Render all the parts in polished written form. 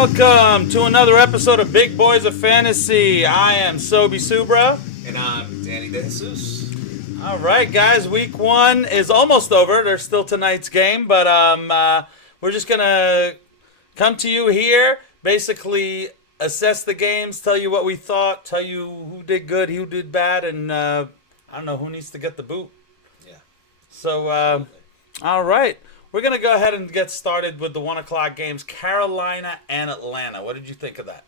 Welcome to another episode of Big Boys of Fantasy. I am Sobi Subra. And I'm Danny De Jesus. All right, guys. Week 1 is almost over. There's still tonight's game, but we're just going to come to you here, basically assess the games, tell you what we thought, tell you who did good, who did bad, and I don't know who needs to get the boot. Yeah. So, all right. We're going to go ahead and get started with the 1 o'clock games, Carolina and Atlanta. What did you think of that?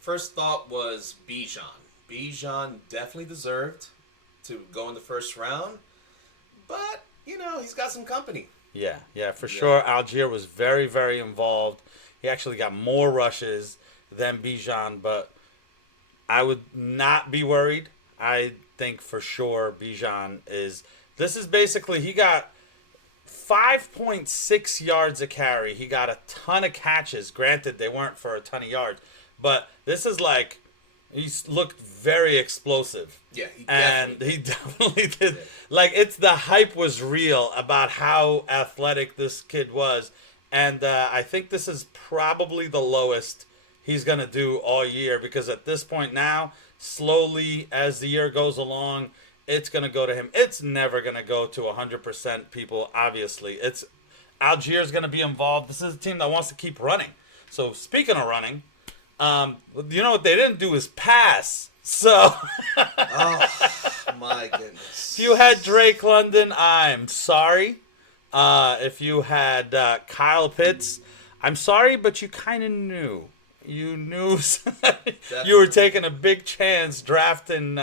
First thought was Bijan. Bijan definitely deserved to go in the first round, but, he's got some company. Yeah, for sure. Algier was very, very involved. He actually got more rushes than Bijan, but I would not be worried. I think for sure Bijan is... This is basically... He got 5.6 yards a carry. He got a ton of catches. Granted, they weren't for a ton of yards. But this is like... He looked very explosive. Yeah, he definitely did. Yeah. Like, the hype was real about how athletic this kid was. And I think this is probably the lowest he's going to do all year. Because at this point now, slowly as the year goes along... It's going to go to him. It's never going to go to 100% people, obviously. Algier's going to be involved. This is a team that wants to keep running. So, speaking of running, you know what they didn't do is pass. So, oh, my goodness. If you had Drake London, I'm sorry. If you had Kyle Pitts, I'm sorry, but you kind of knew. You knew you were taking a big chance drafting...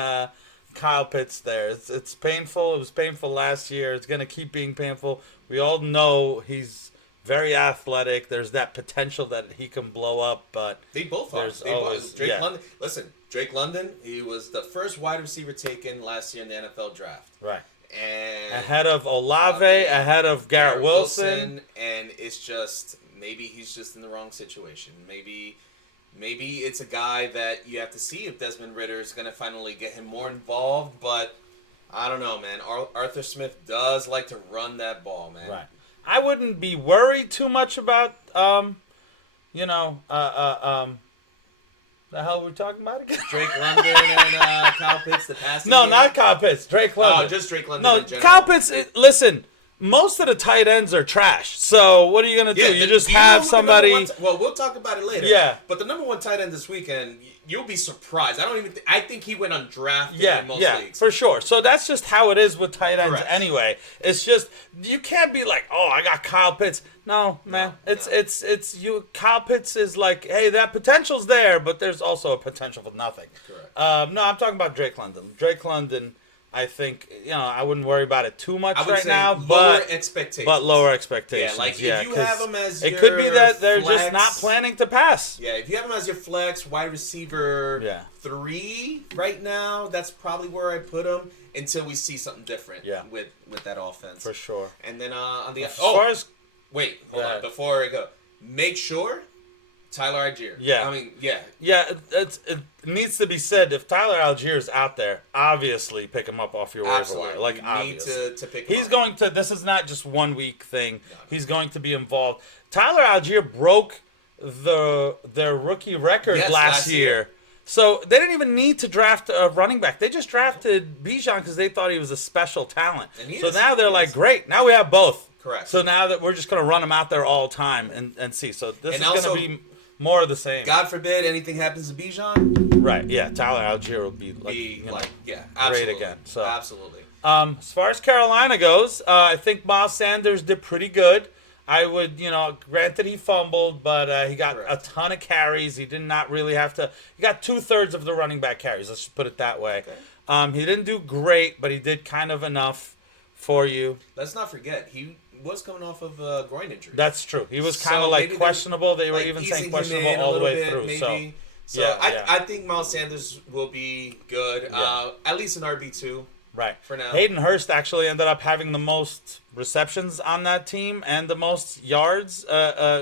Kyle Pitts there. It's painful. It was painful last year. It's going to keep being painful. We all know he's very athletic. There's that potential that he can blow up, but they both are. Drake London. Listen, Drake London, he was the first wide receiver taken last year in the NFL draft. Right. And ahead of Olave, ahead of Garrett Wilson. And it's just, maybe he's just in the wrong situation. Maybe it's a guy that you have to see if Desmond Ridder is going to finally get him more involved. But I don't know, man. Arthur Smith does like to run that ball, man. Right. I wouldn't be worried too much about, the hell are we talking about again? Drake London and Kyle Pitts, the passing No, game. not Kyle Pitts. Drake London. Oh, just Drake London No, in general. Kyle Pitts, listen... Most of the tight ends are trash. So what are you going to do? You just have somebody... Well, we'll talk about it later. Yeah. But the number one tight end this weekend, you'll be surprised. I think he went undrafted in most leagues. For sure. So that's just how it is with tight ends anyway. It's just, you can't be like, oh, I got Kyle Pitts. No, man. It's you. Kyle Pitts is like, hey, that potential's there, but there's also a potential for nothing. Correct. No, I'm talking about Drake London. Drake London... I think, I wouldn't worry about it too much right now. Lower expectations. But lower expectations. Yeah, like if you have him as it could be that they're flex, just not planning to pass. Yeah, if you have him as your flex wide receiver 3 right now, that's probably where I put him until we see something different with that offense. For sure. And then on the... wait, hold on. Before I go, make sure... Tyler Algier. Yeah. Yeah, it needs to be said, if Tyler Algier is out there, obviously pick him up off your waiver wire. Like, obviously. Need to pick him He's up. going to, this is not just 1 week thing. No. He's going to be involved. Tyler Algier broke their rookie record last year. So they didn't even need to draft a running back. They just drafted Bijan because they thought he was a special talent. So now they're like, great, now we have both. Correct. So now that we're just going to run him out there all the time and see. So this is going to be... more of the same. God forbid anything happens to Bijan. Right, yeah. Tyler Algier will be great again. So absolutely. As far as Carolina goes, I think Miles Sanders did pretty good. I would, granted he fumbled, but he got a ton of carries. He did not really have to. He got 2/3 of the running back carries. Let's just put it that way. Okay. He didn't do great, but he did kind of enough for you. Let's not forget, he was coming off of a groin injury. That's true. He was kind of questionable. They were even saying questionable all the way through. Maybe. So I think Miles Sanders will be good. At least an RB2. Right. For now. Hayden Hurst actually ended up having the most receptions on that team and the most yards,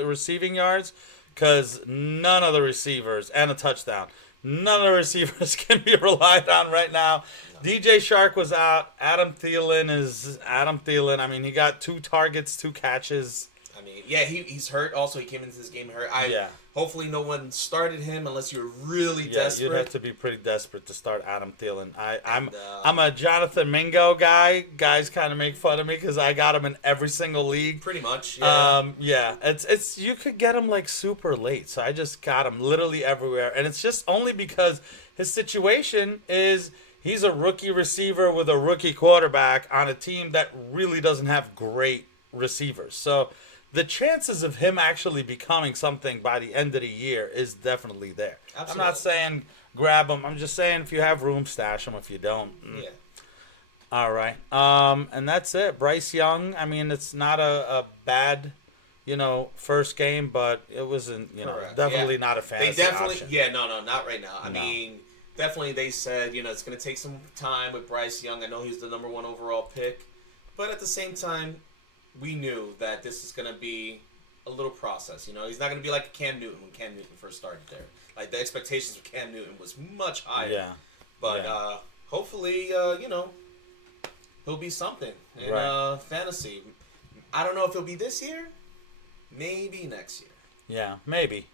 receiving yards, because none of the receivers, and a touchdown, none of the receivers can be relied on right now. DJ Shark was out. Adam Thielen is Adam Thielen. I mean, he got 2 targets, 2 catches. I mean, yeah, he's hurt. Also, he came into this game hurt. Hopefully, no one started him unless you're really desperate. You'd have to be pretty desperate to start Adam Thielen. I'm a Jonathan Mingo guy. Guys kind of make fun of me because I got him in every single league. Pretty much. Yeah. It's you could get him like super late, so I just got him literally everywhere, and it's just only because his situation is he's a rookie receiver with a rookie quarterback on a team that really doesn't have great receivers. So the chances of him actually becoming something by the end of the year is definitely there. Absolutely. I'm not saying grab him. I'm just saying if you have room, stash him. If you don't, yeah. All right. And that's it. Bryce Young. I mean, it's not a bad, first game, but it wasn't, definitely not a fantasy option. Yeah, no, not right now. I mean, definitely they said, it's going to take some time with Bryce Young. I know he's the number 1 overall pick, but at the same time, we knew that this is going to be a little process. He's not going to be like Cam Newton when Cam Newton first started there. Like, the expectations of Cam Newton was much higher. Yeah. But hopefully, he'll be something in fantasy. I don't know if he'll be this year. Maybe next year. Yeah, maybe.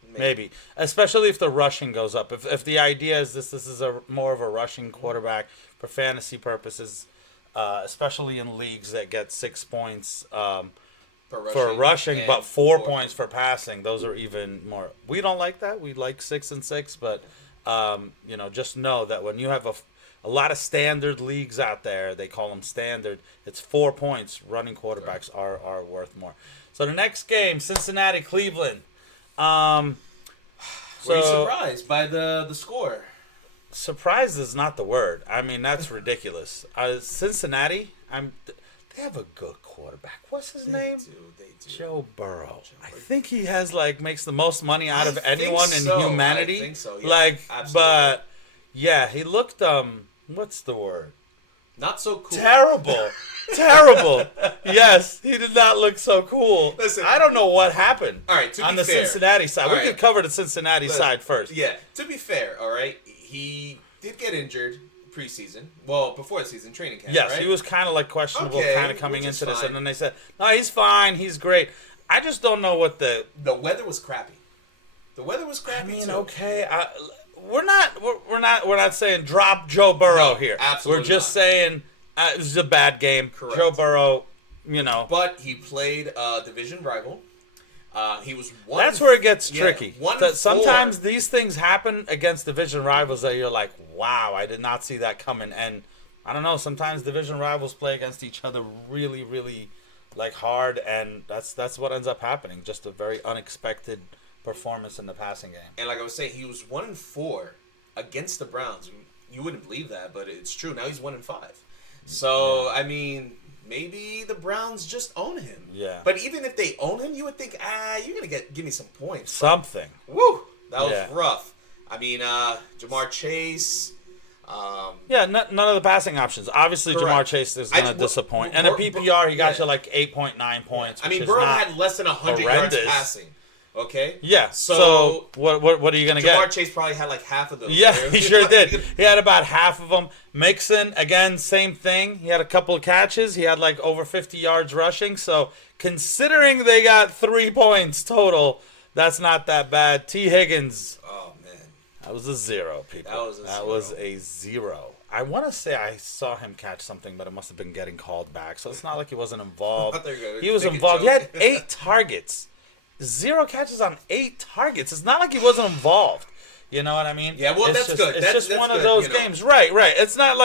Especially if the rushing goes up. If the idea is this is more of a rushing quarterback for fantasy purposes, especially in leagues that get 6 points for rushing, but 4 points for passing. Those are even more. We don't like that. We like 6 and 6, but just know that when you have a lot of standard leagues out there, they call them standard. It's 4 points. Running quarterbacks are worth more. So the next game, Cincinnati, Cleveland. Were you surprised by the score? Surprised is not the word. I mean, that's ridiculous. Cincinnati, they have a good quarterback. What's his name? They do. Joe Burrow. I think he has makes the most money out of anyone in humanity. I think so. Yeah, absolutely. But yeah, he looked what's the word? Not so cool. Terrible. Yes, he did not look so cool. Listen, I don't know what happened. All right, on the fair, Cincinnati side. We could cover the Cincinnati side first. Yeah, to be fair, all right, he did get injured preseason. Well, before the season, training camp. Yes, right? he was kind of questionable, kind of coming into this, fine. and then they said, "No, he's fine. He's great." I just don't know what the weather was crappy. The weather was crappy. I mean, too. okay. We're not saying drop Joe Burrow here. Absolutely We're just saying it was a bad game. Correct. Joe Burrow, But he played a division rival. He was one. That's where it gets tricky. That sometimes these things happen against division rivals that you're like, wow, I did not see that coming. And I don't know. Sometimes division rivals play against each other really, really hard, and that's what ends up happening. Just a very unexpected performance in the passing game. And like I was saying, he was 1-4 against the Browns. You wouldn't believe that, but it's true. Now he's 1-5. So I mean, maybe the Browns just own him. Yeah. But even if they own him, you would think, you're gonna give me some points. Something. Woo! That was rough. I mean, Jamar Chase. None of the passing options. Obviously, correct. Jamar Chase is going to disappoint. And a PPR, he got you 8.9 points. I mean, Burrow had less than 100 yards passing. Okay? Yeah. So what are you going to get? Jamar Chase probably had half of those. Yeah, he sure did. He had about half of them. Mixon, again, same thing. He had a couple of catches. He had over 50 yards rushing. So considering they got 3 points total, that's not that bad. T. Higgins. Oh, man. That was a 0, people. That was a 0. I want to say I saw him catch something, but it must have been getting called back. So it's not like he wasn't involved. He was involved. He had 8 targets. 0 catches on 8 targets. It's not like he wasn't involved. You know what I mean? Yeah, well, that's good. It's just one of those games. Right. It's not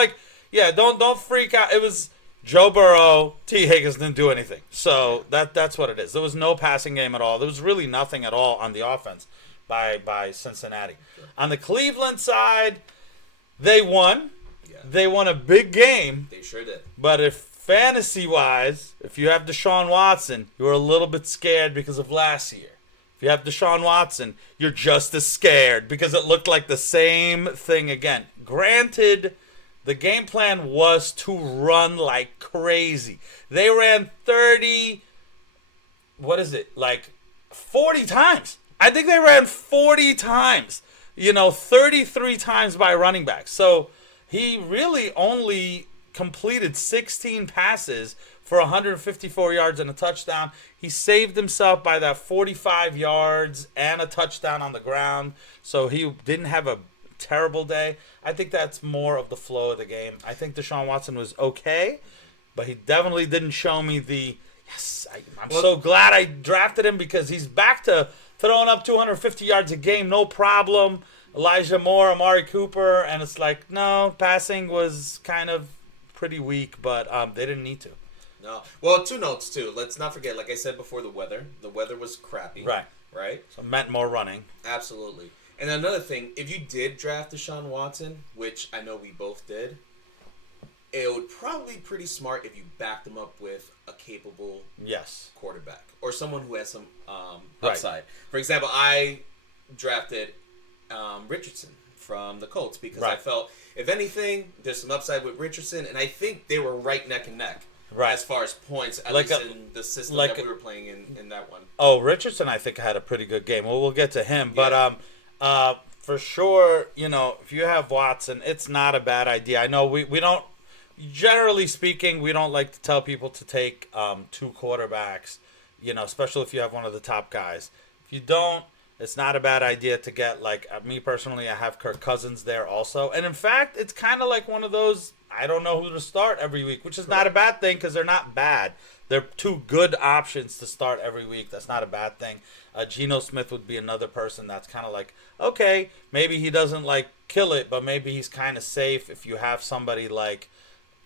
don't freak out. It was Joe Burrow, T. Higgins didn't do anything. So that's what it is. There was no passing game at all. There was really nothing at all on the offense by Cincinnati. Sure. On the Cleveland side, they won. Yeah. They won a big game. They sure did. But fantasy-wise, if you have Deshaun Watson, you're a little bit scared because of last year. If you have Deshaun Watson, you're just as scared because it looked like the same thing again. Granted, the game plan was to run like crazy. They ran 40 times. I think they ran 40 times. 33 times by running back. So he really only completed 16 passes for 154 yards and a touchdown. He saved himself by that 45 yards and a touchdown on the ground. So he didn't have a terrible day. I think that's more of the flow of the game. I think Deshaun Watson was okay, but he definitely didn't show me the, yes, I'm so glad I drafted him because he's back to throwing up 250 yards a game, no problem. Elijah Moore, Amari Cooper, and it's like, no, passing was kind of pretty weak, but they didn't need to. No. Well, 2 notes, too. Let's not forget, like I said before, the weather. The weather was crappy. Right. Right? So it meant more running. Absolutely. And another thing, if you did draft Deshaun Watson, which I know we both did, it would probably be pretty smart if you backed him up with a capable quarterback or someone who has some upside. Right. For example, I drafted Richardson from the Colts because I felt, if anything, there's some upside with Richardson, and I think they were right neck and neck as far as points, at least in the system that we were playing in that one. Oh, Richardson, I think, had a pretty good game. Well, we'll get to him, but for sure, if you have Watson, it's not a bad idea. I know we don't, generally speaking, we don't like to tell people to take 2 quarterbacks, especially if you have one of the top guys. If you don't, it's not a bad idea to get, like, me personally, I have Kirk Cousins there also. And in fact, it's kind of like one of those, I don't know who to start every week, which is not a bad thing because they're not bad. They're 2 good options to start every week. That's not a bad thing. Geno Smith would be another person that's kind of like, okay, maybe he doesn't, like, kill it, but maybe he's kind of safe if you have somebody like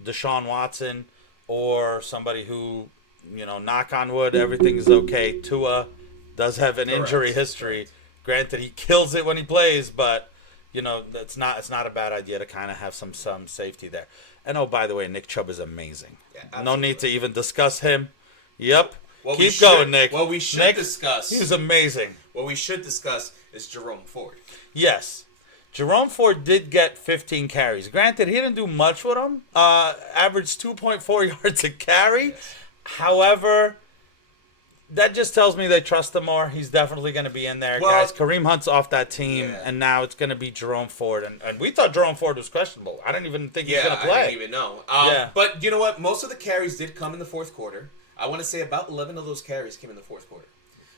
Deshaun Watson or somebody who, knock on wood, everything is okay. Tua does have an injury history. Granted, he kills it when he plays, but it's not a bad idea to kind of have some safety there. And oh, by the way, Nick Chubb is amazing. Yeah, no need to even discuss him. Yep. Keep going, Nick. What we should discuss. He's amazing. What we should discuss is Jerome Ford. Yes. Jerome Ford did get 15 carries. Granted, he didn't do much with them. Averaged 2.4 yards a carry. Yes. However, that just tells me they trust him more. He's definitely going to be in there, guys. Kareem Hunt's off that team, and now it's going to be Jerome Ford. And we thought Jerome Ford was questionable. I didn't even think he was going to play. I didn't even know. But you know what? Most of the carries did come in the fourth quarter. I want to say about 11 of those carries came in the fourth quarter.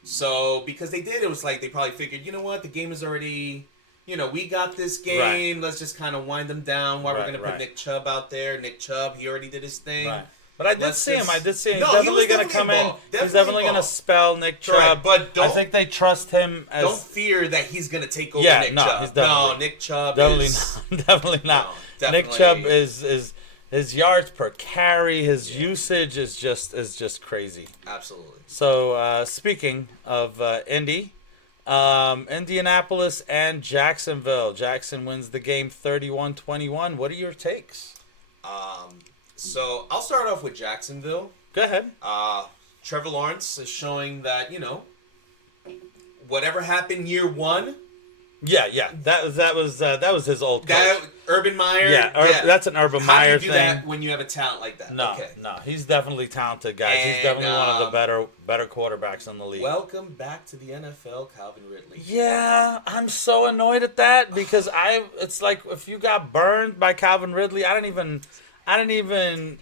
So, because they did, it was like they probably figured, you know what? The game is already, we got this game. Right. Let's just kind of wind them down while we're going to put Nick Chubb out there. Nick Chubb, he already did his thing. Right. But I did see him. He's definitely going to come in. He's definitely going to spell Nick Chubb. But I think they trust him as... Don't fear that he's going to take over Nick Chubb. Nick Chubb definitely not. No, definitely. Nick Chubb is his yards per carry, his usage is just crazy. Absolutely. So speaking of Indy, Indianapolis and Jacksonville. Jackson wins the game 31-21. What are your takes? So I'll start off with Jacksonville. Go ahead. Trevor Lawrence is showing that, whatever happened year 1. Yeah. That was his old coach. Urban Meyer. Yeah, that's an Urban Meyer thing. How do you do that when you have a talent like that? No, he's definitely talented, guys. He's definitely one of the better quarterbacks in the league. Welcome back to the NFL, Calvin Ridley. Yeah, I'm so annoyed at that because it's like if you got burned by Calvin Ridley, I didn't even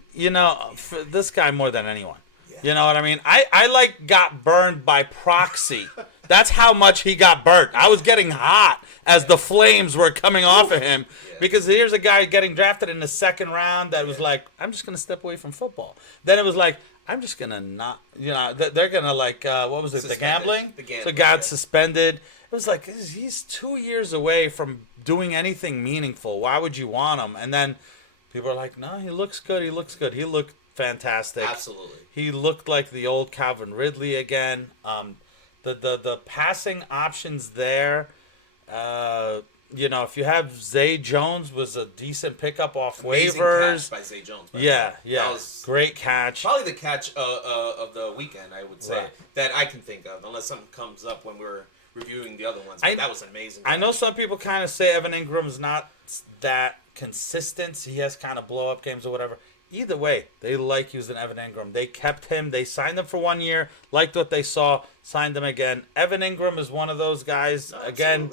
for this guy more than anyone. Yeah. You know what I mean? I got burned by proxy. That's how much he got burnt. I was getting hot as the flames were coming off of him because here's a guy getting drafted in the second round that was like, I'm just going to step away from football. Then it was like, I'm just going to not, they're going to what was it, the gambling? So got suspended. It was like, he's 2 years away from doing anything meaningful. Why would you want him? And then people are like, no, he looks good. He looked fantastic. Absolutely. He looked like the old Calvin Ridley again. The passing options there, if you have Zay Jones was a decent pickup off Amazing waivers. Catch by Zay Jones. Yeah. That was great catch. Probably the catch of the weekend, I would say, that I can think of, unless something comes up when we're reviewing the other ones. But that was amazing. I know some people kind of say Evan Ingram's not that consistent. He has kind of blow-up games or whatever. Either way, they like using Evan Ingram. They kept him. They signed him for 1 year, liked what they saw, signed him again. Evan Ingram is one of those guys, again,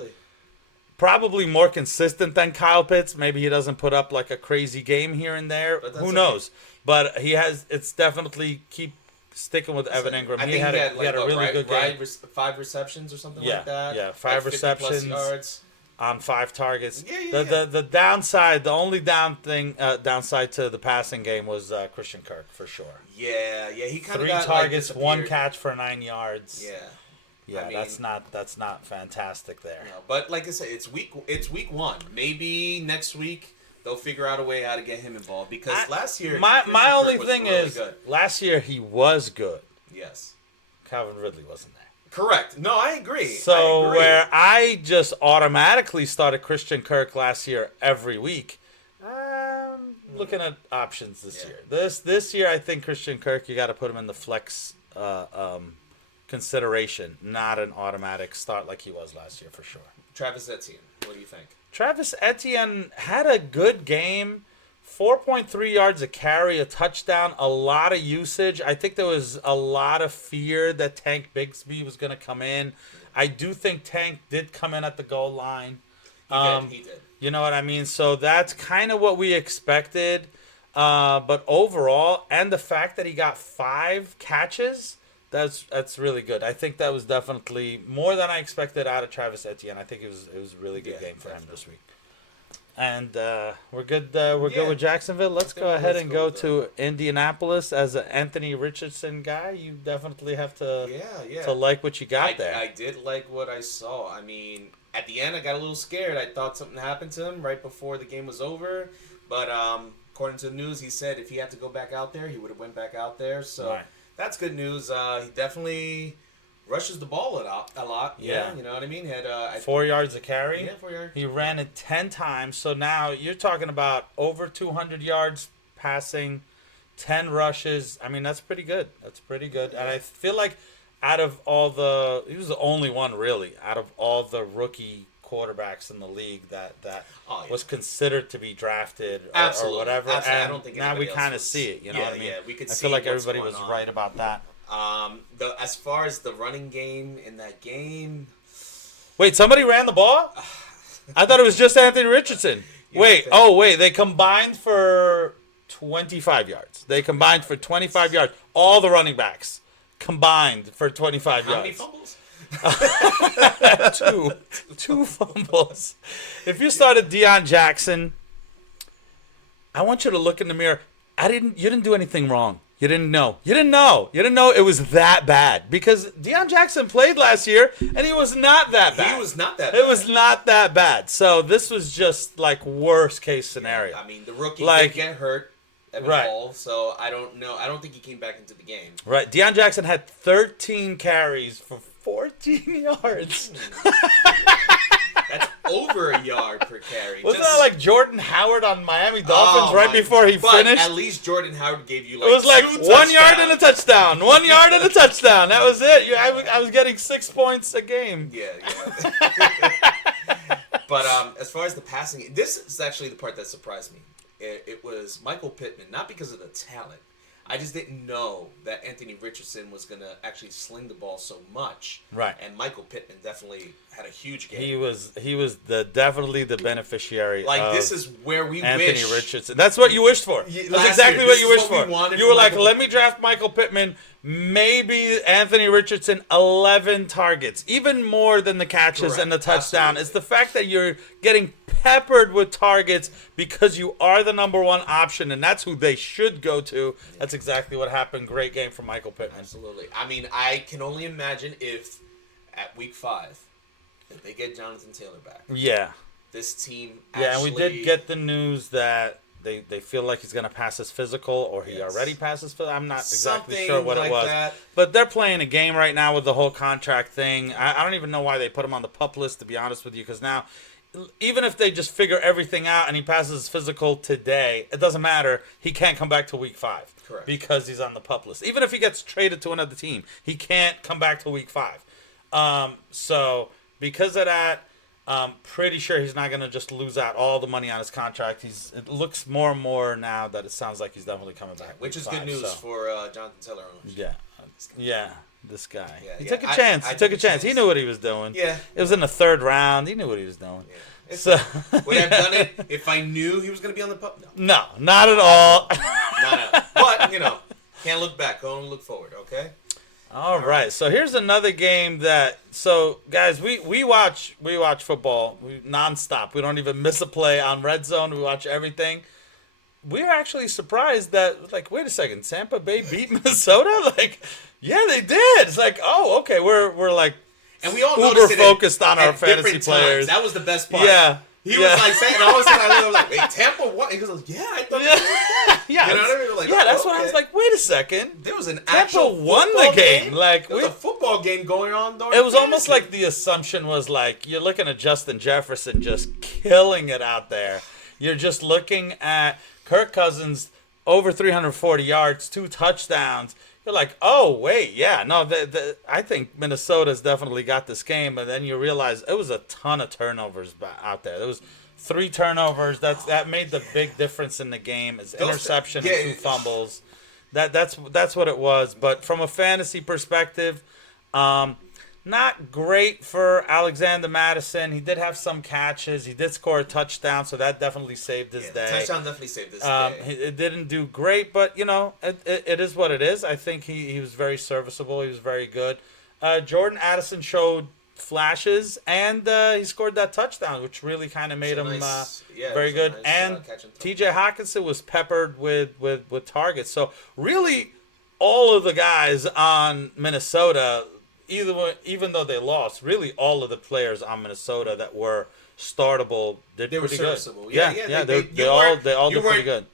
probably more consistent than Kyle Pitts. Maybe he doesn't put up like a crazy game here and there. Who knows? But it's definitely keep sticking with Evan Ingram. I think he had a really good game. 5 receptions or something like that. Yeah, 5 like 50 plus receptions yards. on 5 targets. Yeah. The downside, the only downside to the passing game was Christian Kirk for sure. Yeah, he kind of 3 targets, 1 catch for 9 yards. Yeah, I mean, that's not fantastic there. No, but like I said, it's week 1. Maybe next week they'll figure out a way how to get him involved because last year my only thing really is good. Last year he was good. Yes. Calvin Ridley wasn't there. Correct. No, I agree. So where I just automatically started Christian Kirk last year every week, I'm looking at options this year. This year I think Christian Kirk, you got to put him in the flex consideration, not an automatic start like he was last year for sure. Travis Etienne, what do you think? Travis Etienne had a good game. 4.3 yards a carry, a touchdown, a lot of usage. I think there was a lot of fear that Tank Bigsby was going to come in. I do think Tank did come in at the goal line. He did. You know what I mean? So that's kind of what we expected. But overall, and the fact that he got 5 catches, that's really good. I think that was definitely more than I expected out of Travis Etienne. I think it was a really good game for him this week. And we're good. We're good with Jacksonville. Let's go ahead and go to Indianapolis. As an Anthony Richardson guy, you definitely have to to like what you got there. I did like what I saw. I mean, at the end, I got a little scared. I thought something happened to him right before the game was over. But according to the news, he said if he had to go back out there, he would have went back out there. So that's good news. He definitely rushes the ball a lot. Yeah, you know what I mean? He had 4 yards a carry. Yeah, 4 yards. He ran it 10 times. So now you're talking about over 200 yards passing, 10 rushes. I mean, that's pretty good. And I feel like he was the only one really out of all the rookie quarterbacks in the league that was considered to be drafted or whatever. Absolutely. And I don't think now we kind of see it. You know what I mean? Yeah, we could I see feel like what's everybody was going on. right about that. As far as the running game in that game, wait, somebody ran the ball? I thought it was just Anthony Richardson. Wait, they combined for 25 yards. They combined for 25 yards. All the running backs combined for 25 yards. How many fumbles? 2 fumbles. If you started Deion Jackson, I want you to look in the mirror. You didn't do anything wrong. You didn't know it was that bad because Deion Jackson played last year and he was not that bad. He was not that bad. It was not that bad. So this was just like worst case scenario. I mean, the rookie did get hurt. Ball, so I don't know. I don't think he came back into the game. Right. Deion Jackson had 13 carries for 14 yards. That's over a yard per carry. Wasn't that like Jordan Howard on Miami Dolphins before he finished? At least Jordan Howard gave you it was like 1 yard and a touchdown. 1 yard and a touchdown. That was it. I was getting 6 points a game. Yeah. But as far as the passing, this is actually the part that surprised me. It was Michael Pittman, not because of the talent. I just didn't know that Anthony Richardson was going to actually sling the ball so much. Right. And Michael Pittman definitely had a huge game. He was definitely the beneficiary. This is where we Anthony Richardson. That's what you wished for. That's exactly what you wished for. You were like, let me draft Michael Pittman. Maybe Anthony Richardson, 11 targets, even more than the catches and the touchdown. Absolutely. It's the fact that you're getting peppered with targets because you are the number 1 option, and that's who they should go to. That's exactly what happened. Great game from Michael Pittman. Absolutely. I mean, I can only imagine if at week 5, if they get Jonathan Taylor back. Yeah. This team and we did get the news that they feel like he's going to pass his physical, or he already passed his physical. I'm not exactly sure what it was. That. But they're playing a game right now with the whole contract thing. I don't even know why they put him on the PUP list, to be honest with you, because now, even if they just figure everything out and he passes his physical today, it doesn't matter. He can't come back to week 5. Correct. Because he's on the PUP list. Even if he gets traded to another team, he can't come back to week 5. So because of that, I'm pretty sure he's not going to just lose out all the money on his contract. It looks more and more now that it sounds like he's definitely coming back. Which is good news for Jonathan Taylor owners. Yeah. This guy. Yeah, he took a chance. He took a chance. He knew what he was doing. Yeah. It was in the 3rd round. He knew what he was doing. Yeah. It's So fine. Would I have done it if I knew he was going to be on the pup? No. No, not at all. Not but, can't look back. Only look forward, okay? All right. So here's another game that. So guys, we watch football nonstop. We don't even miss a play on Red Zone. We watch everything. We're actually surprised that wait a second, Tampa Bay beat Minnesota. Yeah, they did. It's oh, okay. We're and we all uber focused on our fantasy players. That was the best part. Yeah. He was saying, and all of a sudden I was wait, Tampa won? He goes, yeah, I thought they won. Yeah. You know what I mean? That's what I was wait a second. There was an Tampa actual won the game. There was a football game going on. It was almost like the assumption was you're looking at Justin Jefferson just killing it out there. You're just looking at Kirk Cousins over 340 yards, 2 touchdowns. You're oh, wait, yeah. No, I think Minnesota's definitely got this game. And then you realize it was a ton of turnovers out there. There was 3 turnovers. That made the big difference in the game. It's interception and 2 fumbles. That's what it was. But from a fantasy perspective, not great for Alexander Madison. He did have some catches. He did score a touchdown, so that definitely saved his day. Touchdown definitely saved his day. It didn't do great, but, it is what it is. I think he was very serviceable. He was very good. Jordan Addison showed flashes, and he scored that touchdown, which really kind of made him very good. Nice, and T.J. Hockenson was peppered with targets. So really, all of the guys on Minnesota, even though they lost, really all of the players on Minnesota that were startable did pretty good. Yeah, they all did pretty good.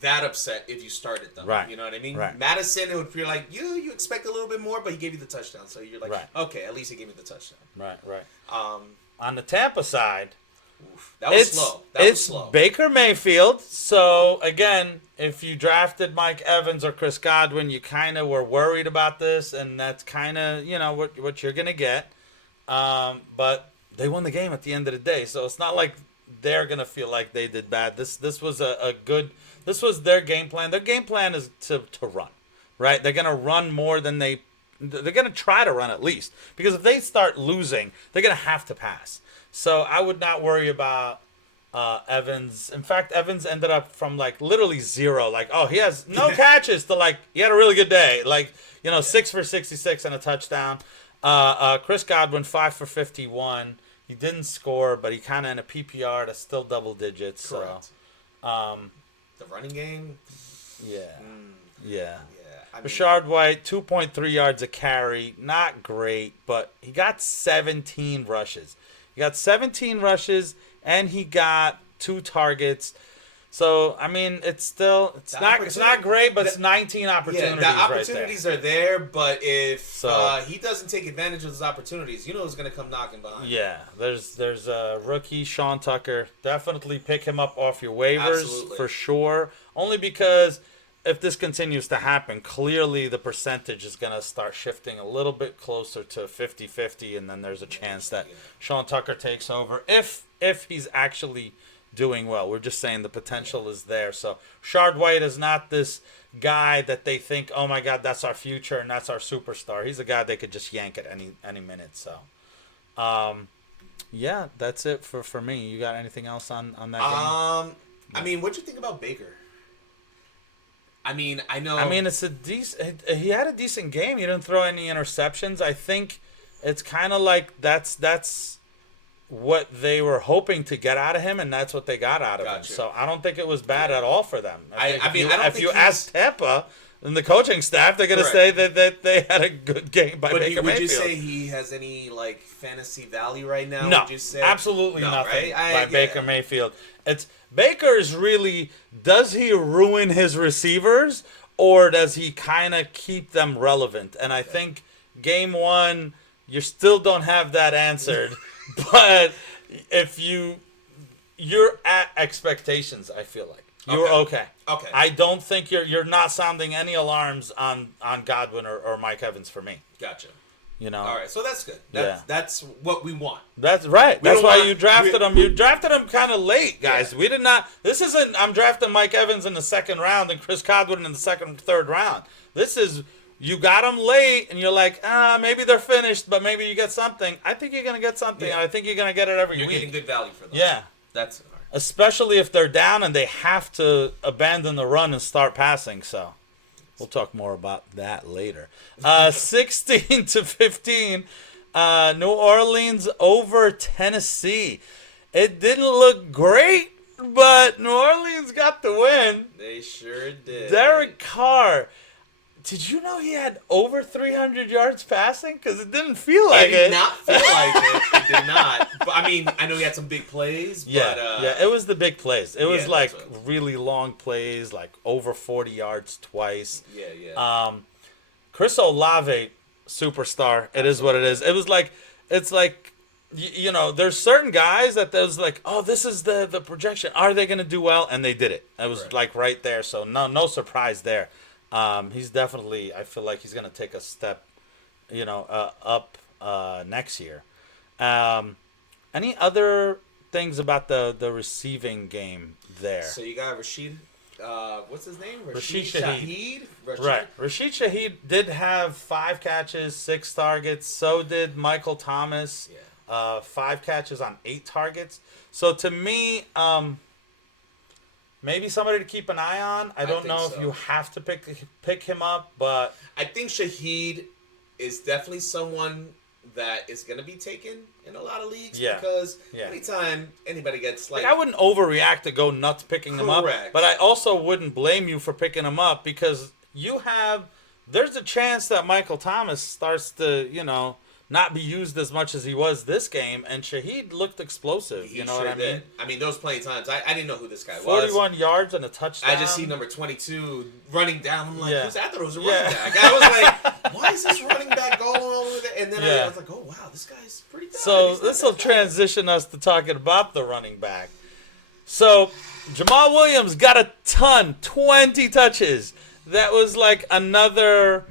That upset if you started them. Right. You know what I mean? Right. Madison, it would feel like you expect a little bit more, but he gave you the touchdown. So you're like, right. Okay, at least he gave me the touchdown. Right. On the Tampa side, that was slow. It's Baker Mayfield. So, again, if you drafted Mike Evans or Chris Godwin, you kind of were worried about this, and that's kind of, what you're going to get. But they won the game at the end of the day, so it's not like they're going to feel like they did bad. This was a good... This was their game plan. Their game plan is to run, right? They're going to run more than they're going to try to run at least. Because if they start losing, they're going to have to pass. So I would not worry about Evans. In fact, Evans ended up from literally 0. He has no catches to he had a really good day. 6 for 66 and a touchdown. Chris Godwin, 5 for 51. He didn't score, but he kind of in a PPR that's still double digits. Correct. So, the running game? Yeah. Rashard White, 2.3 yards a carry. Not great, but he got 17 rushes. And he got 2 targets. So, it's not great, but it's 19 opportunities. Yeah, the opportunities right there. are there, but if he doesn't take advantage of those opportunities, who's going to come knocking behind. Yeah, there's a rookie, Sean Tucker. Definitely pick him up off your waivers for sure. Only because if this continues to happen, clearly the percentage is going to start shifting a little bit closer to 50-50, and then there's a chance that Sean Tucker takes over if he's actually doing well. We're just saying the potential is there. So Rashard White is not this guy that they think, oh my God, that's our future and that's our superstar. He's a guy they could just yank at any minute. So, that's it for me. You got anything else on that game? What'd you think about Baker? I know. It's a decent. He had a decent game. He didn't throw any interceptions. I think it's kind of that's what they were hoping to get out of him, and that's what they got out of him. So I don't think it was bad at all for them. If you ask Tampa and the coaching staff, they're going to say that they had a good game by Baker Mayfield. Would you say he has any fantasy value right now? No, would you say? Absolutely nothing right? by Baker Mayfield. It's Baker's really, does he ruin his receivers or does he kind of keep them relevant? And I think game 1, you still don't have that answered. But if you're at expectations, I feel like you're okay. Okay. I don't think you're not sounding any alarms on Godwin or Mike Evans for me. Gotcha. All right, so that's good. That's what we want. That's right. That's why you drafted him. You drafted him kind of late, guys. Yeah. We did not. This isn't. I'm drafting Mike Evans in the 2nd round and Chris Godwin in the 2nd and 3rd round. This is You got them late, and you're like, maybe they're finished, but maybe you get something. I think you're going to get something, and I think you're going to get it every week. You're getting good value for them. Yeah. That's Especially if they're down and they have to abandon the run and start passing. So we'll talk more about that later. 16-15, New Orleans over Tennessee. It didn't look great, but New Orleans got the win. They sure did. Derek Carr. Did you know he had over 300 yards passing? Because it didn't feel like it. It did not feel like it. It did not. But, I mean, I know he had some big plays. Yeah, but, yeah, it was the big plays. It was like really long plays, like over 40 yards twice. Yeah, yeah. Chris Olave, superstar. It is what it is. It was like, it's like, you know, there's certain guys that there's like, oh, this is the projection. Are they going to do well? And they did it. It was like right there. So no surprise there. He's definitely, I feel like he's going to take a step, you know, up next year. Any other things about the receiving game there? So you got Rashid, what's his name? Rashid Shaheed. Right. Rashid Shaheed did have 5 catches, 6 targets. So did Michael Thomas. Yeah. 5 catches on 8 targets. So to me, maybe somebody to keep an eye on. I don't know if you have to pick him up, but I think Shaheed is definitely someone that is going to be taken in a lot of leagues because anytime anybody gets like... I wouldn't overreact to go nuts picking him up, but I also wouldn't blame you for picking him up because there's a chance that Michael Thomas starts to, you know, not be used as much as he was this game, and Shaheed looked explosive. You know what I mean? I mean, those plenty of times. I didn't know who this guy was. 41 yards and a touchdown. I just see number 22 running down. I'm like, who's that? I thought it was a running back. I was like, why is this running back going all over there? And then I was like, oh, wow, this guy's pretty bad. So this will transition us to talking about the running back. So Jamal Williams got a ton, 20 touches. That was like another...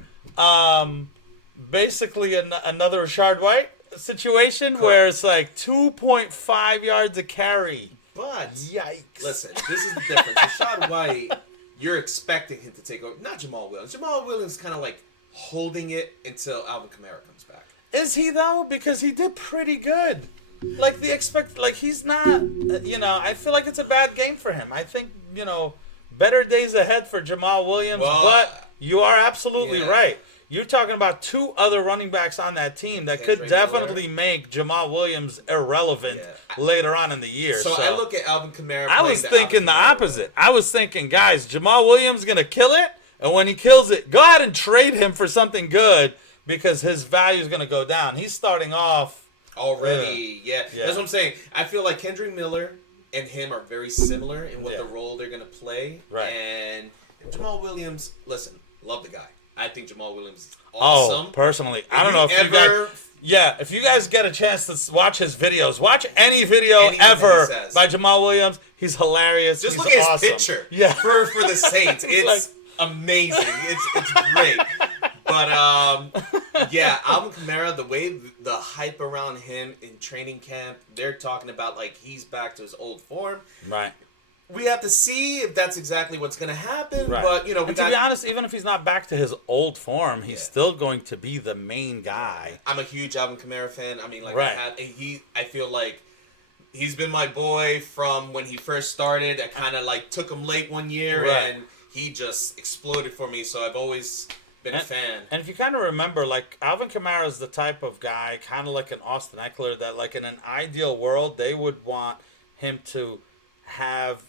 basically another Rashard White situation where it's like 2.5 yards a carry. But yikes! Listen, this is the difference. Rashard White, you're expecting him to take over. Not Jamal Williams. Jamal Williams kind of like holding it until Alvin Kamara comes back. Is he though? Because he did pretty good. Like he's not. You know, I feel like it's a bad game for him. I think better days ahead for Jamal Williams. But you are absolutely right. You're talking about 2 other running backs on that team that could definitely make Jamal Williams irrelevant later on in the year. So I look at Alvin Kamara. I was thinking the opposite. I was thinking, guys, Jamal Williams going to kill it, and when he kills it, go ahead and trade him for something good because his value is going to go down. He's starting off already. Yeah. That's what I'm saying. I feel like Kendrick Miller and him are very similar in what the role they're going to play. Right. And Jamal Williams, listen, love the guy. I think Jamal Williams is awesome. Oh, personally. I don't know if you guys... Yeah, if you guys get a chance to watch his videos, watch any video ever by Jamal Williams. He's hilarious. Just look at his picture for the Saints. It's amazing. It's great. But, Alvin Kamara, the hype around him in training camp, they're talking about, like, he's back to his old form. Right. We have to see if that's exactly what's going to happen. Right. But, to be honest, even if he's not back to his old form, he's still going to be the main guy. I'm a huge Alvin Kamara fan. I mean, like, I feel like he's been my boy from when he first started. I kind of, like, took him late one year, and he just exploded for me. So I've always been a fan. And if you kind of remember, like, Alvin Kamara is the type of guy, kind of like an Austin Eckler, that, like, in an ideal world, they would want him to have...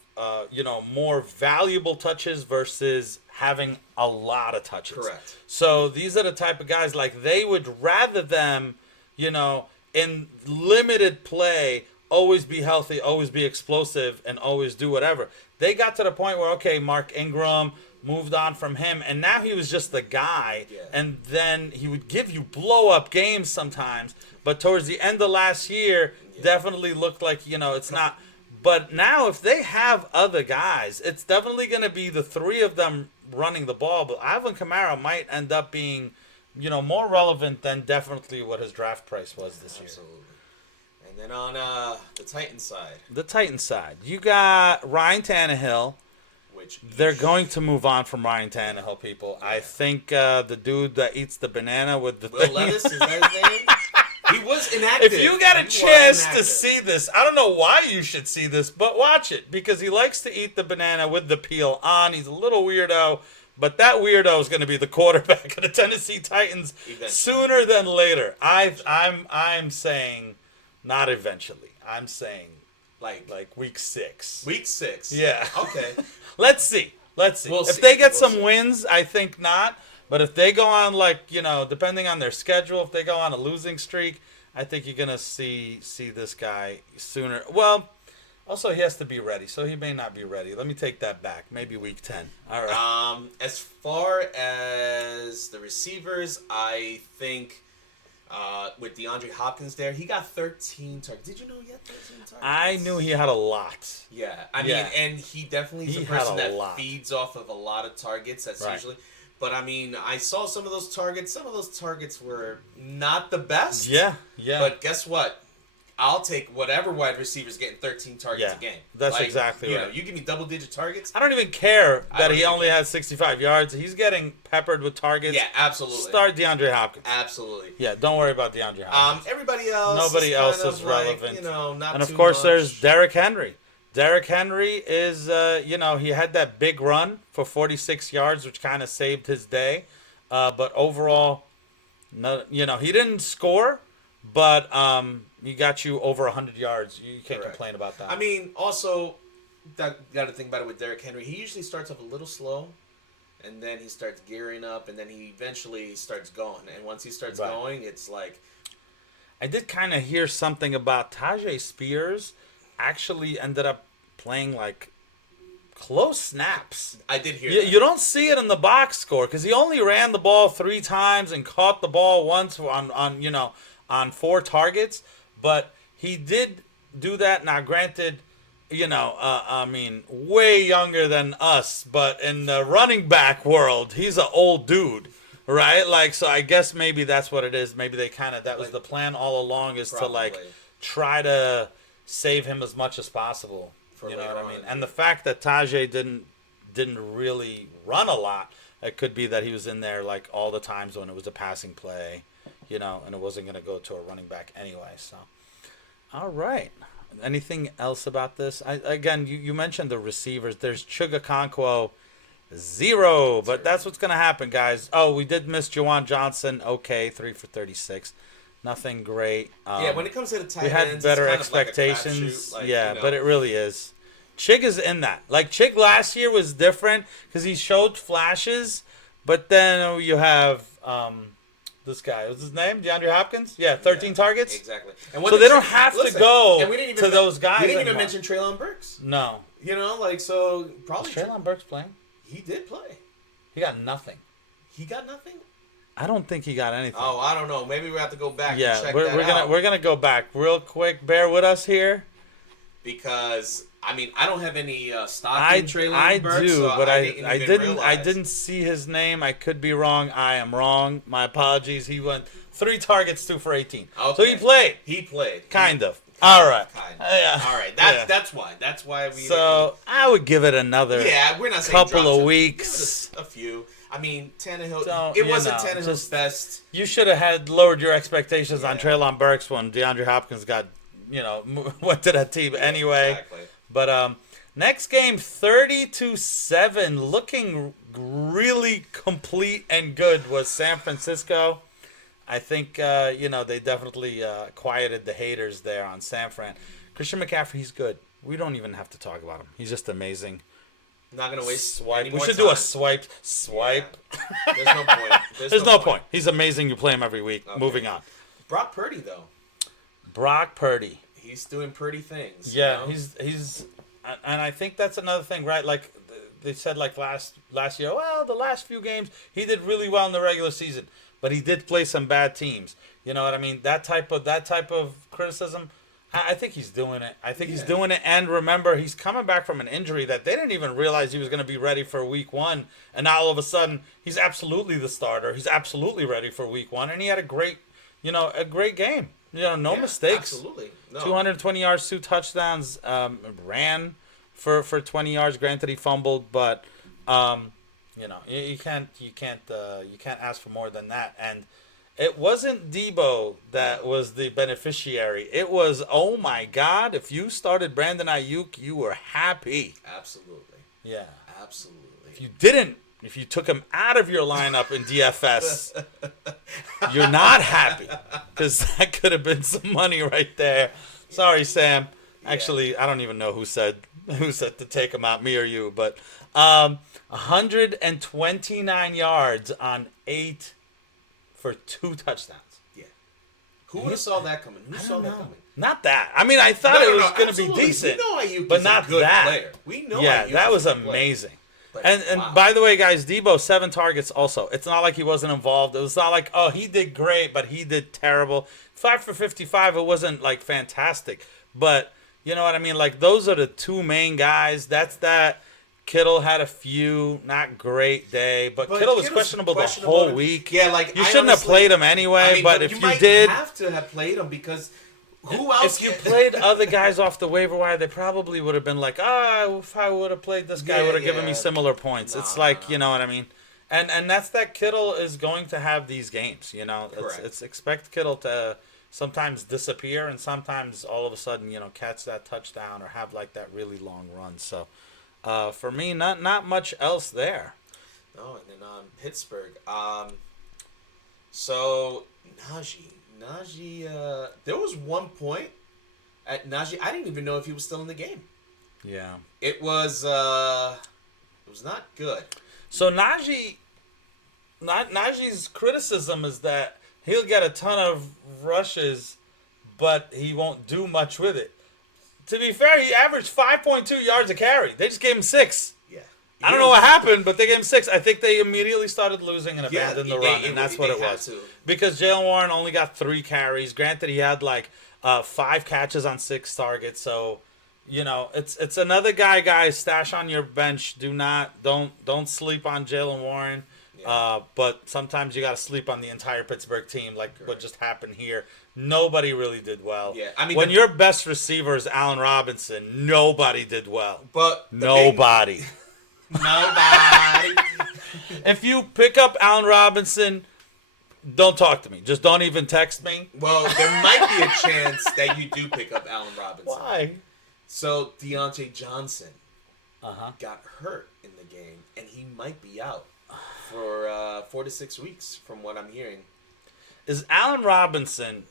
more valuable touches versus having a lot of touches. Correct. So these are the type of guys, like, they would rather them, in limited play, always be healthy, always be explosive, and always do whatever. They got to the point where, okay, Mark Ingram moved on from him, and now he was just the guy, and then he would give you blow-up games sometimes, but towards the end of last year, definitely looked like, it's not... But now, if they have other guys, it's definitely going to be the 3 of them running the ball. But Alvin Kamara might end up being, more relevant than definitely what his draft price was this year. Absolutely. And then on the Titans side. The Titans side. You got Ryan Tannehill. which They're going to move on from Ryan Tannehill, people. Yeah. I think the dude that eats the banana with the Will thing. Levis, is that his name? He was inactive. If you got a He was chance to inactive. see this, I don't know why you should see this, but watch it because he likes to eat the banana with the peel on. He's a little weirdo, but that weirdo is going to be the quarterback of the Tennessee Titans Eventually. sooner than later. I'm saying not eventually. I'm saying like week 6. Week 6. Yeah. Okay. Let's see. We'll if see. they get We'll some see. wins, I think not. But if they go on depending on their schedule, if they go on a losing streak, I think you're gonna see this guy sooner. Well, also he has to be ready, so he may not be ready. Let me take that back. Maybe week 10. All right. As far as the receivers, I think with DeAndre Hopkins there, he got 13 targets. Did you know he had 13 targets? I knew he had a lot. Yeah, I mean, and he definitely is He a had person a that lot. feeds off of a lot of targets. That's Right. usually. But I mean, I saw some of those targets. Some of those targets were not the best. Yeah. But guess what? I'll take whatever wide receiver's getting 13 targets Yeah, a game. that's exactly right. You give me double-digit targets. I don't even care I that don't he even only care. has 65 yards. He's getting peppered with targets. Yeah, absolutely. Start DeAndre Hopkins. Absolutely. Yeah, don't worry about DeAndre Hopkins. Everybody else. Nobody else kind is of like, relevant. Not And of too course, much. there's Derrick Henry. Derrick Henry is, he had that big run for 46 yards, which kind of saved his day. But overall, no, he didn't score, but he got you over 100 yards. You can't Correct. complain about that. I mean, also, got to think about it with Derrick Henry. He usually starts off a little slow, and then he starts gearing up, and then he eventually starts going. And once he starts Right. going, it's like... I did kind of hear something about Tajay Spears actually ended up playing like close snaps. I did hear You, that. you don't see it in the box score because he only ran the ball 3 times and caught the ball once on 4 targets. But he did do that. Now, granted, way younger than us, but in the running back world, he's an old dude, right? Like, so I guess maybe that's what it is. Maybe that was the plan all along, is to like Probably. try to save him as much as possible. For You know later what I on, mean? yeah. And the fact that Tajay didn't really run a lot, it could be that he was in there like all the times when it was a passing play, and it wasn't going to go to a running back anyway. So, all right. Anything else about this? You mentioned the receivers. There's Chugakonkwo, 0, but that's what's going to happen, guys. Oh, we did miss Juwan Johnson. Okay, 3 for 36. Nothing great. When it comes to the tight We had ends, better it's kind of expectations. like a crapshoot, But it really is. Chig is in that. Like, Chig last year was different because he showed flashes, but then you have this guy. What's his name? DeAndre Hopkins? Yeah, 13 targets? Exactly. So they don't have to go and we didn't even to those guys We didn't even anymore. mention Treylon Burks. No. So probably Is Treylon Burks playing? he did play. He got nothing. He got nothing. I don't think he got anything. Oh, I don't know. Maybe we have to go back and Yeah, check we're that out. gonna go back real quick. Bear with us here. Because I don't have any stock I in Treylon Burks. do, so but I even didn't realize. see his name. I could be wrong. I am wrong. My apologies. He went 3 targets, 2 for 18. Okay. So he played. He played. Kind of. All right. Kind of. Yeah. All right. Yeah. That's why. That's why we. So I would give it another we're not saying couple drop of some. weeks. Give it a few. Tannehill. Don't, It wasn't you know, Tannehill's just- best. You should have had lowered your expectations on Yeah. Treylon Burks when DeAndre Hopkins got, went to that team anyway. Exactly. But next game, 30-7, looking really complete and good was San Francisco. I think they definitely quieted the haters there on San Fran. Christian McCaffrey, he's good. We don't even have to talk about him. He's just amazing. Not gonna waste. Swipe. Any We more should time. do a swipe. Swipe. Yeah. There's no point. There's no point. He's amazing. You play him every week. Okay. Moving on. Brock Purdy though. Brock Purdy. He's doing pretty things. Yeah, you know? he's, and I think that's another thing, right? Like they said, like last year. Well, the last few games he did really well in the regular season, but he did play some bad teams. You know what I mean? That type of criticism. I think he's doing it. I think he's doing it. And remember, he's coming back from an injury that they didn't even realize he was going to be ready for week 1. And now all of a sudden, he's absolutely the starter. He's absolutely ready for week 1. And he had a great game. No mistakes. Absolutely. No. 220 yards, 2 touchdowns, ran for 20 yards. Granted, he fumbled, but you can't ask for more than that. And it wasn't Debo that was the beneficiary. It was, oh my God, if you started Brandon Ayuk, you were happy. Absolutely. Yeah. Absolutely. If you didn't, if you took him out of your lineup in DFS, you're not happy, because that could have been some money right there. Sorry, Sam. Actually, I don't even know who said to take him out, me or you. But 129 yards on 8 for 2 touchdowns. Yeah. Who would have saw that coming? Who saw that coming? Not that. I mean, I thought it was going to be decent. We know Ayuk but is not a good that. player. We know yeah, Ayuk that is was a good amazing. But, And wow. by the way, guys, Debo 7 targets also. It's not like he wasn't involved. It was not like, oh, he did great, but he did terrible. 5 for 55, it wasn't like fantastic. But you know what I mean? Like, those are the 2 main guys. That's that. Kittle had a few, not great day, but Kittle was questionable the whole week. Yeah, like you shouldn't have played him anyway. But if you did, you have to have played him, because who else? If you played other guys off the waiver wire, they probably would have been like, if I would have played this guy, would have given me similar points. It's like, you know what I mean? And that's that Kittle is going to have these games, you know? It's expect Kittle to sometimes disappear and sometimes all of a sudden, catch that touchdown or have like that really long run. So for me, not much else there. No, and then Pittsburgh. So Najee, there was one point at Najee, I didn't even know if he was still in the game. Yeah. It was not good. So Najee's criticism is that he'll get a ton of rushes, but he won't do much with it. To be fair, he averaged 5.2 yards a carry. They just gave him 6. Yeah. I don't know what happened, but they gave him 6. I think they immediately started losing and abandoned the run, and that's what it was. Because Jalen Warren only got 3 carries. Granted, he had like 5 catches on 6 targets. So, it's another guy, guys. Stash on your bench. Don't sleep on Jalen Warren. Yeah. But sometimes you got to sleep on the entire Pittsburgh team, like what just happened here. Nobody really did well. Yeah, I mean, when your best receiver is Allen Robinson, nobody did well. But nobody. Nobody. If you pick up Allen Robinson, don't talk to me. Just don't even text me. Well, there might be a chance that you do pick up Allen Robinson. Why? So Deontay Johnson got hurt in the game, and he might be out for 4 to 6 weeks, from what I'm hearing. Is Allen Robinson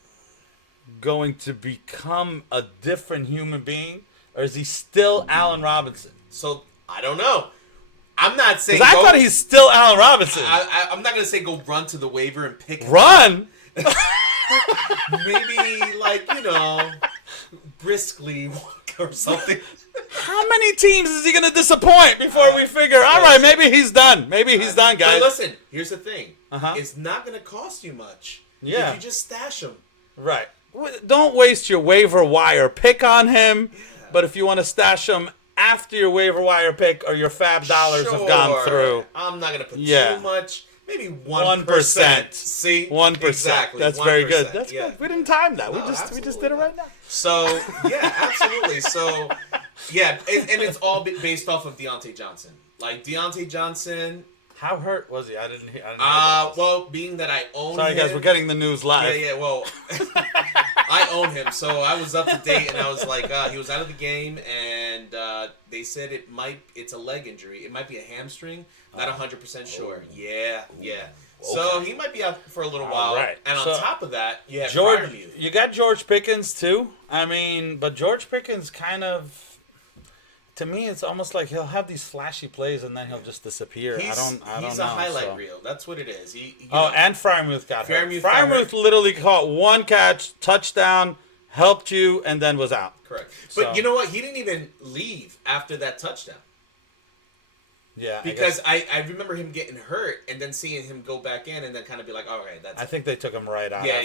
going to become a different human being, or is he still Allen Robinson? So I don't know. I'm not saying. Because I thought he's still Allen Robinson. I'm not gonna say go run to the waiver and pick him run. Up. Maybe briskly walk or something. How many teams is he gonna disappoint before we figure? All right, maybe he's done. Maybe he's done, guys. But listen, here's the thing. It's not gonna cost you much. Yeah. If you just stash him. Right. Don't waste your waiver wire pick on him. Yeah. But if you want to stash him after your waiver wire pick or your fab dollars have gone through, I'm not gonna put too much. Maybe 1%. See, 1%. Exactly. That's 1%. very good. That's good. We didn't time that. No, we just did it right now. So yeah, absolutely. So yeah, and it's all based off of Deontay Johnson. Like Deontay Johnson. How hurt was he? I didn't hear. Well, being that I own him. Sorry, guys, we're getting the news live. Yeah, well, I own him, so I was up to date, and I was like, he was out of the game, and they said it's a leg injury. It might be a hamstring. Not 100% sure. Yeah. Okay. So he might be out for a little while. Right. And on top of that, you have George. You got George Pickens too. I mean, but George Pickens kind of. To me, it's almost like he'll have these flashy plays and then he'll just disappear. I don't know. He's a highlight reel. That's what it is. And Freiermuth got hurt. Freiermuth literally caught 1 catch, touchdown, helped you, and then was out. Correct. But you know what? He didn't even leave after that touchdown. Yeah. Because I remember him getting hurt and then seeing him go back in and then kind of be like, all right, that's. I think they took him right out. Yeah.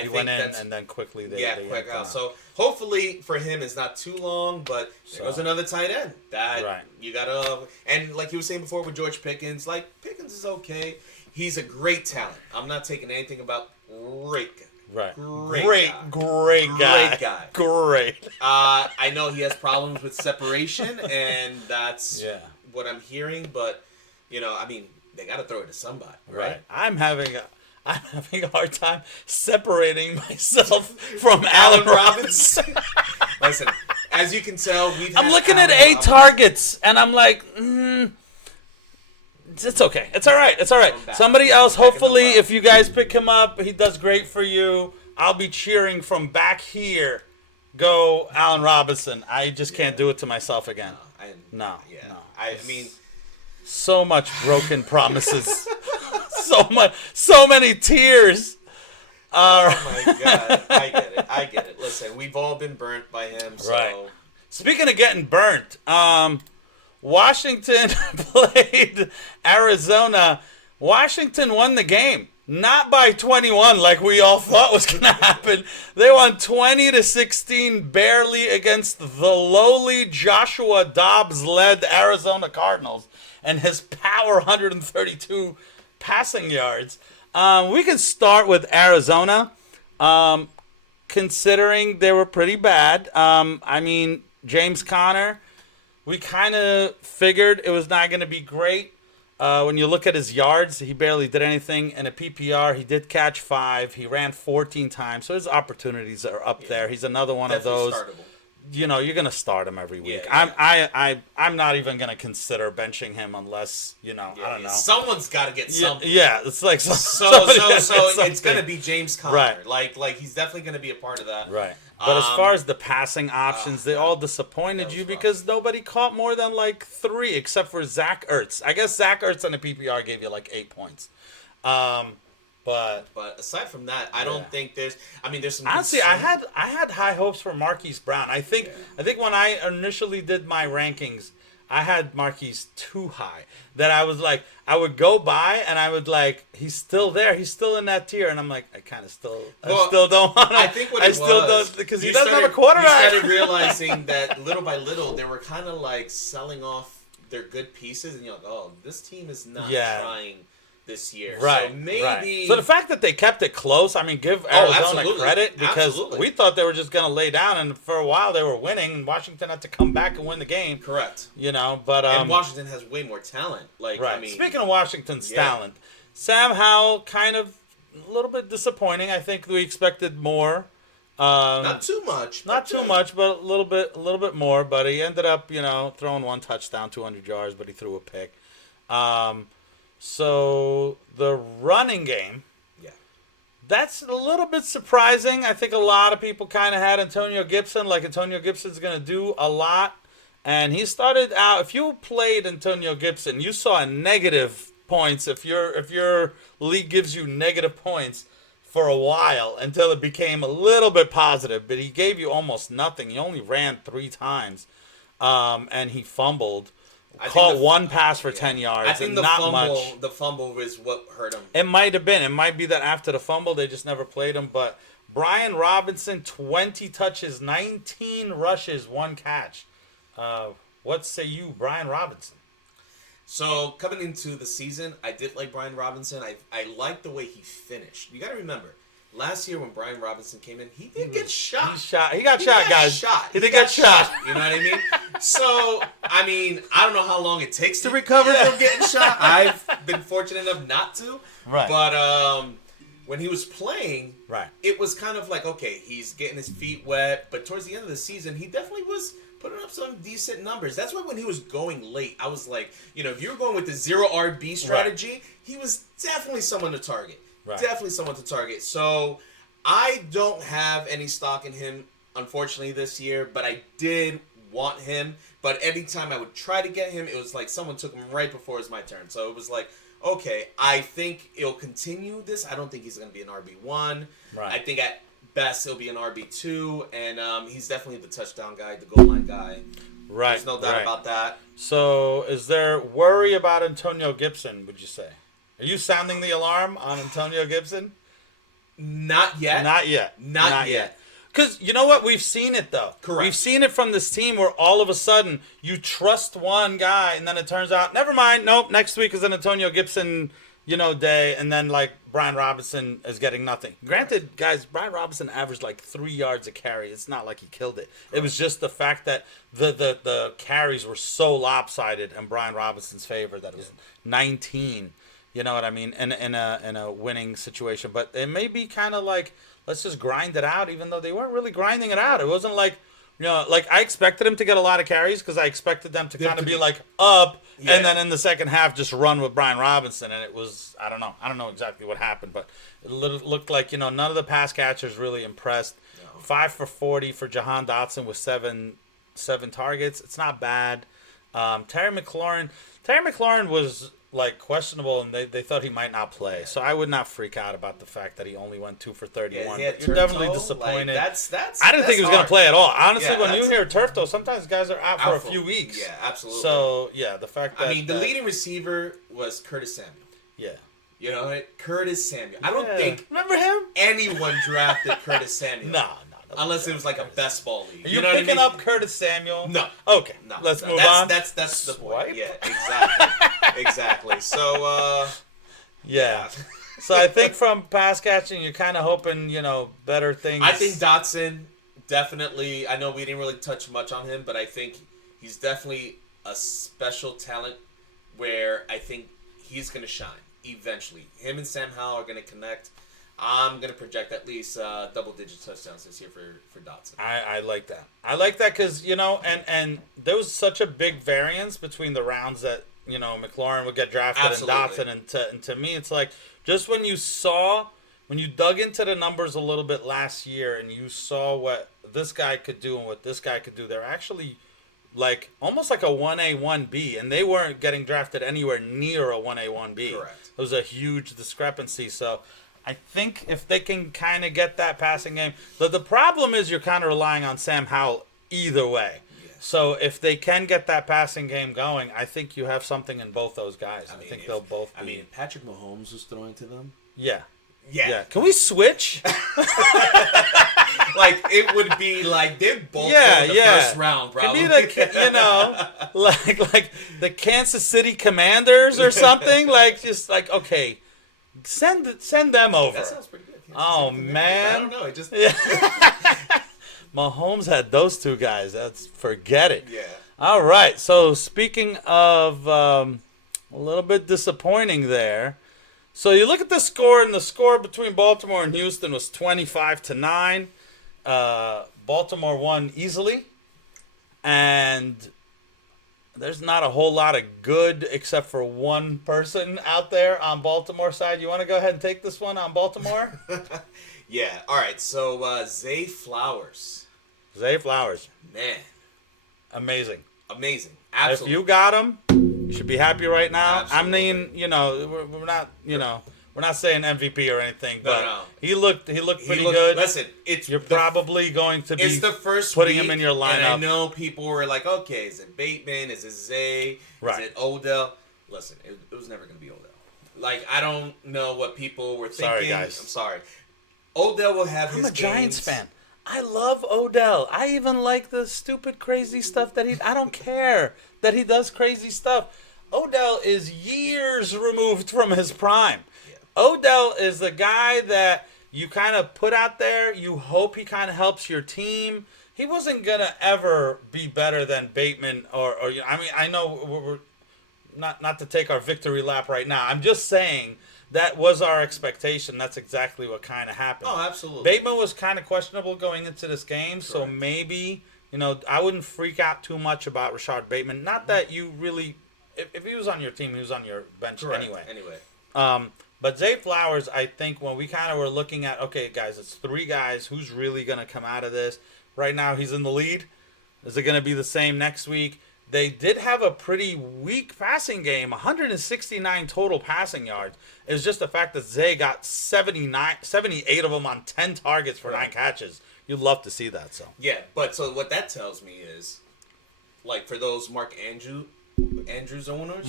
He went in and then quickly they quick out. So hopefully for him it's not too long, but there goes another tight end that you gotta. And like you were saying before with George Pickens, like Pickens is okay. He's a great talent. I'm not taking anything about great Right. Great guy. Great guy. Great. I know he has problems with separation, and that's what I'm hearing. But I mean, they got to throw it to somebody, right? I'm having a hard time separating myself from Allen Robinson. Listen, as you can tell, I'm looking at 8 targets, and I'm like, it's okay. It's all right. It's all right. Somebody else, hopefully, if you guys pick him up, he does great for you. I'll be cheering from back here. Go, Allen Robinson. I just can't do it to myself again. No. I mean, so much broken promises. So many tears. Oh my God, I get it. Listen, we've all been burnt by him. So. Right. Speaking of getting burnt, Washington played Arizona. Washington won the game, not by 21 like we all thought was going to happen. They won 20-16 barely against the lowly Joshua Dobbs-led Arizona Cardinals and his power 132 passing yards. We can start with Arizona, considering they were pretty bad. I mean, James Conner, we kind of figured it was not going to be great. When you look at his yards, he barely did anything. In a PPR, he did catch 5. He ran 14 times, so his opportunities are up there. He's another one Definitely of those. Startable. You're going to start him every week. Yeah. I'm not even going to consider benching him unless, I don't know. Someone's got to get something. Yeah, it's like so it's going to be James Conner. Right. Like he's definitely going to be a part of that. Right. But as far as the passing options, they all disappointed you because nobody caught more than like 3 except for Zach Ertz. I guess Zach Ertz on the PPR gave you like 8 points. But aside from that, I don't think there's some. Honestly, I had high hopes for Marquise Brown. I think when I initially did my rankings, I had Marquise too high. That I was like, I would go by and I would like, he's still there, he's still in that tier, and I'm like, I still don't want to. I think what it was because he doesn't have a quarterback. You started realizing that little by little they were kind of like selling off their good pieces, and you're like, oh, this team is not trying this year. Right. So maybe. Right. So the fact that they kept it close, I mean, give Arizona credit because we thought they were just going to lay down, and for a while they were winning, and Washington had to come back and win the game. Correct. But and Washington has way more talent. Like, right. I mean, speaking of Washington's talent, Sam Howell kind of a little bit disappointing. I think we expected more. Not too much. Not too much, but a little bit more. But he ended up, throwing 1 touchdown, 200 yards, but he threw a pick. So the running game, that's a little bit surprising. I think a lot of people kind of had Antonio Gibson, like Antonio Gibson's going to do a lot. And he started out, if you played Antonio Gibson, you saw negative points. If your league gives you negative points for a while until it became a little bit positive, but he gave you almost nothing. He only ran 3 times, and he fumbled. Caught 1 pass for 10 yards. I think the fumble is what hurt him. It might have been. It might be that after the fumble, they just never played him. But Brian Robinson, 20 touches, 19 rushes, 1 catch. What say you, Brian Robinson? So, coming into the season, I did like Brian Robinson. I liked the way he finished. You got to remember, last year when Brian Robinson came in, he did get shot. He got shot, guys. He did get shot. You know what I mean? So, I mean, I don't know how long it takes to recover from getting shot. I've been fortunate enough not to. Right. But when he was playing, right, it was kind of like, okay, he's getting his feet wet. But towards the end of the season, he definitely was putting up some decent numbers. That's why when he was going late, I was like, if you were going with the 0 RB strategy, he was definitely someone to target. Right. Definitely someone to target. So I don't have any stock in him, unfortunately, this year. But I did want him. But anytime I would try to get him, it was like someone took him right before it was my turn. So it was like, okay, I think it'll continue this. I don't think he's going to be an RB1. Right. I think at best he'll be an RB2. And he's definitely the touchdown guy, the goal line guy. Right. There's no doubt about that. So is there worry about Antonio Gibson, would you say? Are you sounding the alarm on Antonio Gibson? Not yet. Not yet. Because you know what? We've seen it, though. Correct. We've seen it from this team where all of a sudden you trust one guy and then it turns out, never mind, nope, next week is an Antonio Gibson day, and then like Brian Robinson is getting nothing. Granted, guys, Brian Robinson averaged like 3 yards a carry. It's not like he killed it. It was just the fact that the carries were so lopsided in Brian Robinson's favor that it was 19. You know what I mean? In a winning situation, but it may be kind of like, let's just grind it out, even though they weren't really grinding it out. It wasn't like, like I expected him to get a lot of carries because I expected them to kind of be like up, and then in the second half just run with Brian Robinson, and it was, I don't know exactly what happened, but it looked like none of the pass catchers really impressed. No. 5 for 40 for Jahan Dotson with seven targets. It's not bad. Terry McLaurin was like questionable, and they thought he might not play. So I would not freak out about the fact that he only went 2 for 31. Yeah, but you're definitely disappointed. Like, I didn't think he was going to play at all. Honestly, when you hear turf toe, sometimes guys are out for a few weeks. Yeah, absolutely. So yeah, the fact that the leading receiver was Curtis Samuel. Yeah. You know what? Curtis Samuel. I don't think remember him. Anyone drafted Curtis Samuel. No. Unless it was like a best ball league. Are you picking up Curtis Samuel? No. Okay. No. Let's move on. That's the point. Yeah, exactly. Exactly. So, yeah. So I think from pass catching, you're kind of hoping, better things. I think Dotson definitely, I know we didn't really touch much on him, but I think he's definitely a special talent where I think he's going to shine eventually. Him and Sam Howell are going to connect. I'm going to project at least double-digit touchdowns this year for Dotson. I like that. I like that because, and there was such a big variance between the rounds that, McLaurin would get drafted Absolutely. and Dotson. And to me, it's like, just when you dug into the numbers a little bit last year and you saw what this guy could do and what this guy could do, they're actually like almost like a 1A, 1B. And they weren't getting drafted anywhere near a 1A, 1B. Correct. It was a huge discrepancy. So I think if they can kind of get that passing game, the problem is you're kind of relying on Sam Howell either way. Yeah. So if they can get that passing game going, I think you have something in both those guys. I think they'll both be. If Patrick Mahomes was throwing to them. Yeah. Yeah. Can we switch? Like, it would be like they're both in the first round, probably. Can be like the Kansas City Commanders or something. Like, just like, okay. Send them over. That sounds pretty good. Oh, man. I don't know. It just Mahomes had those two guys. Forget it. Yeah. All right. So speaking of a little bit disappointing there. So you look at the score, and the score between Baltimore and Houston was 25-9. Baltimore won easily, and there's not a whole lot of good except for one person out there on Baltimore side. You want to go ahead and take this one on Baltimore? Yeah. All right. So, Zay Flowers. Zay Flowers. Man. Amazing. Absolutely. If you got him, you should be happy right now. Absolutely. I mean, we're not, we're not saying MVP or anything, but no. He looked pretty good. Listen, you're probably going to be it's the first putting week, him in your lineup. And I know people were like, okay, is it Bateman? Is it Zay? Right. Is it Odell? Listen, it was never going to be Odell. Like, I don't know what people were thinking. Sorry, guys. I'm sorry. Odell will have his I'm a Giants games. fan. I love Odell. I even like the stupid, crazy stuff that I don't care that he does crazy stuff. Odell is years removed from his prime. Yeah. Odell is the guy that you kind of put out there. You hope he kind of helps your team. He wasn't going to ever be better than Bateman or I know we're not to take our victory lap right now. I'm just saying that was our expectation. That's exactly what kind of happened. Oh, absolutely. Bateman was kind of questionable going into this game, Correct. So maybe, I wouldn't freak out too much about Rashard Bateman. Not that you really, if he was on your team, he was on your bench Correct. anyway. But Zay Flowers, I think when we kind of were looking at, okay, guys, it's 3 guys. Who's really going to come out of this? Right now, he's in the lead. Is it going to be the same next week? They did have a pretty weak passing game, 169 total passing yards. It was just the fact that Zay got 78 of them on 10 targets for 9 catches. You'd love to see that. So yeah, but so what that tells me is, like, for those Mark Andrews owners,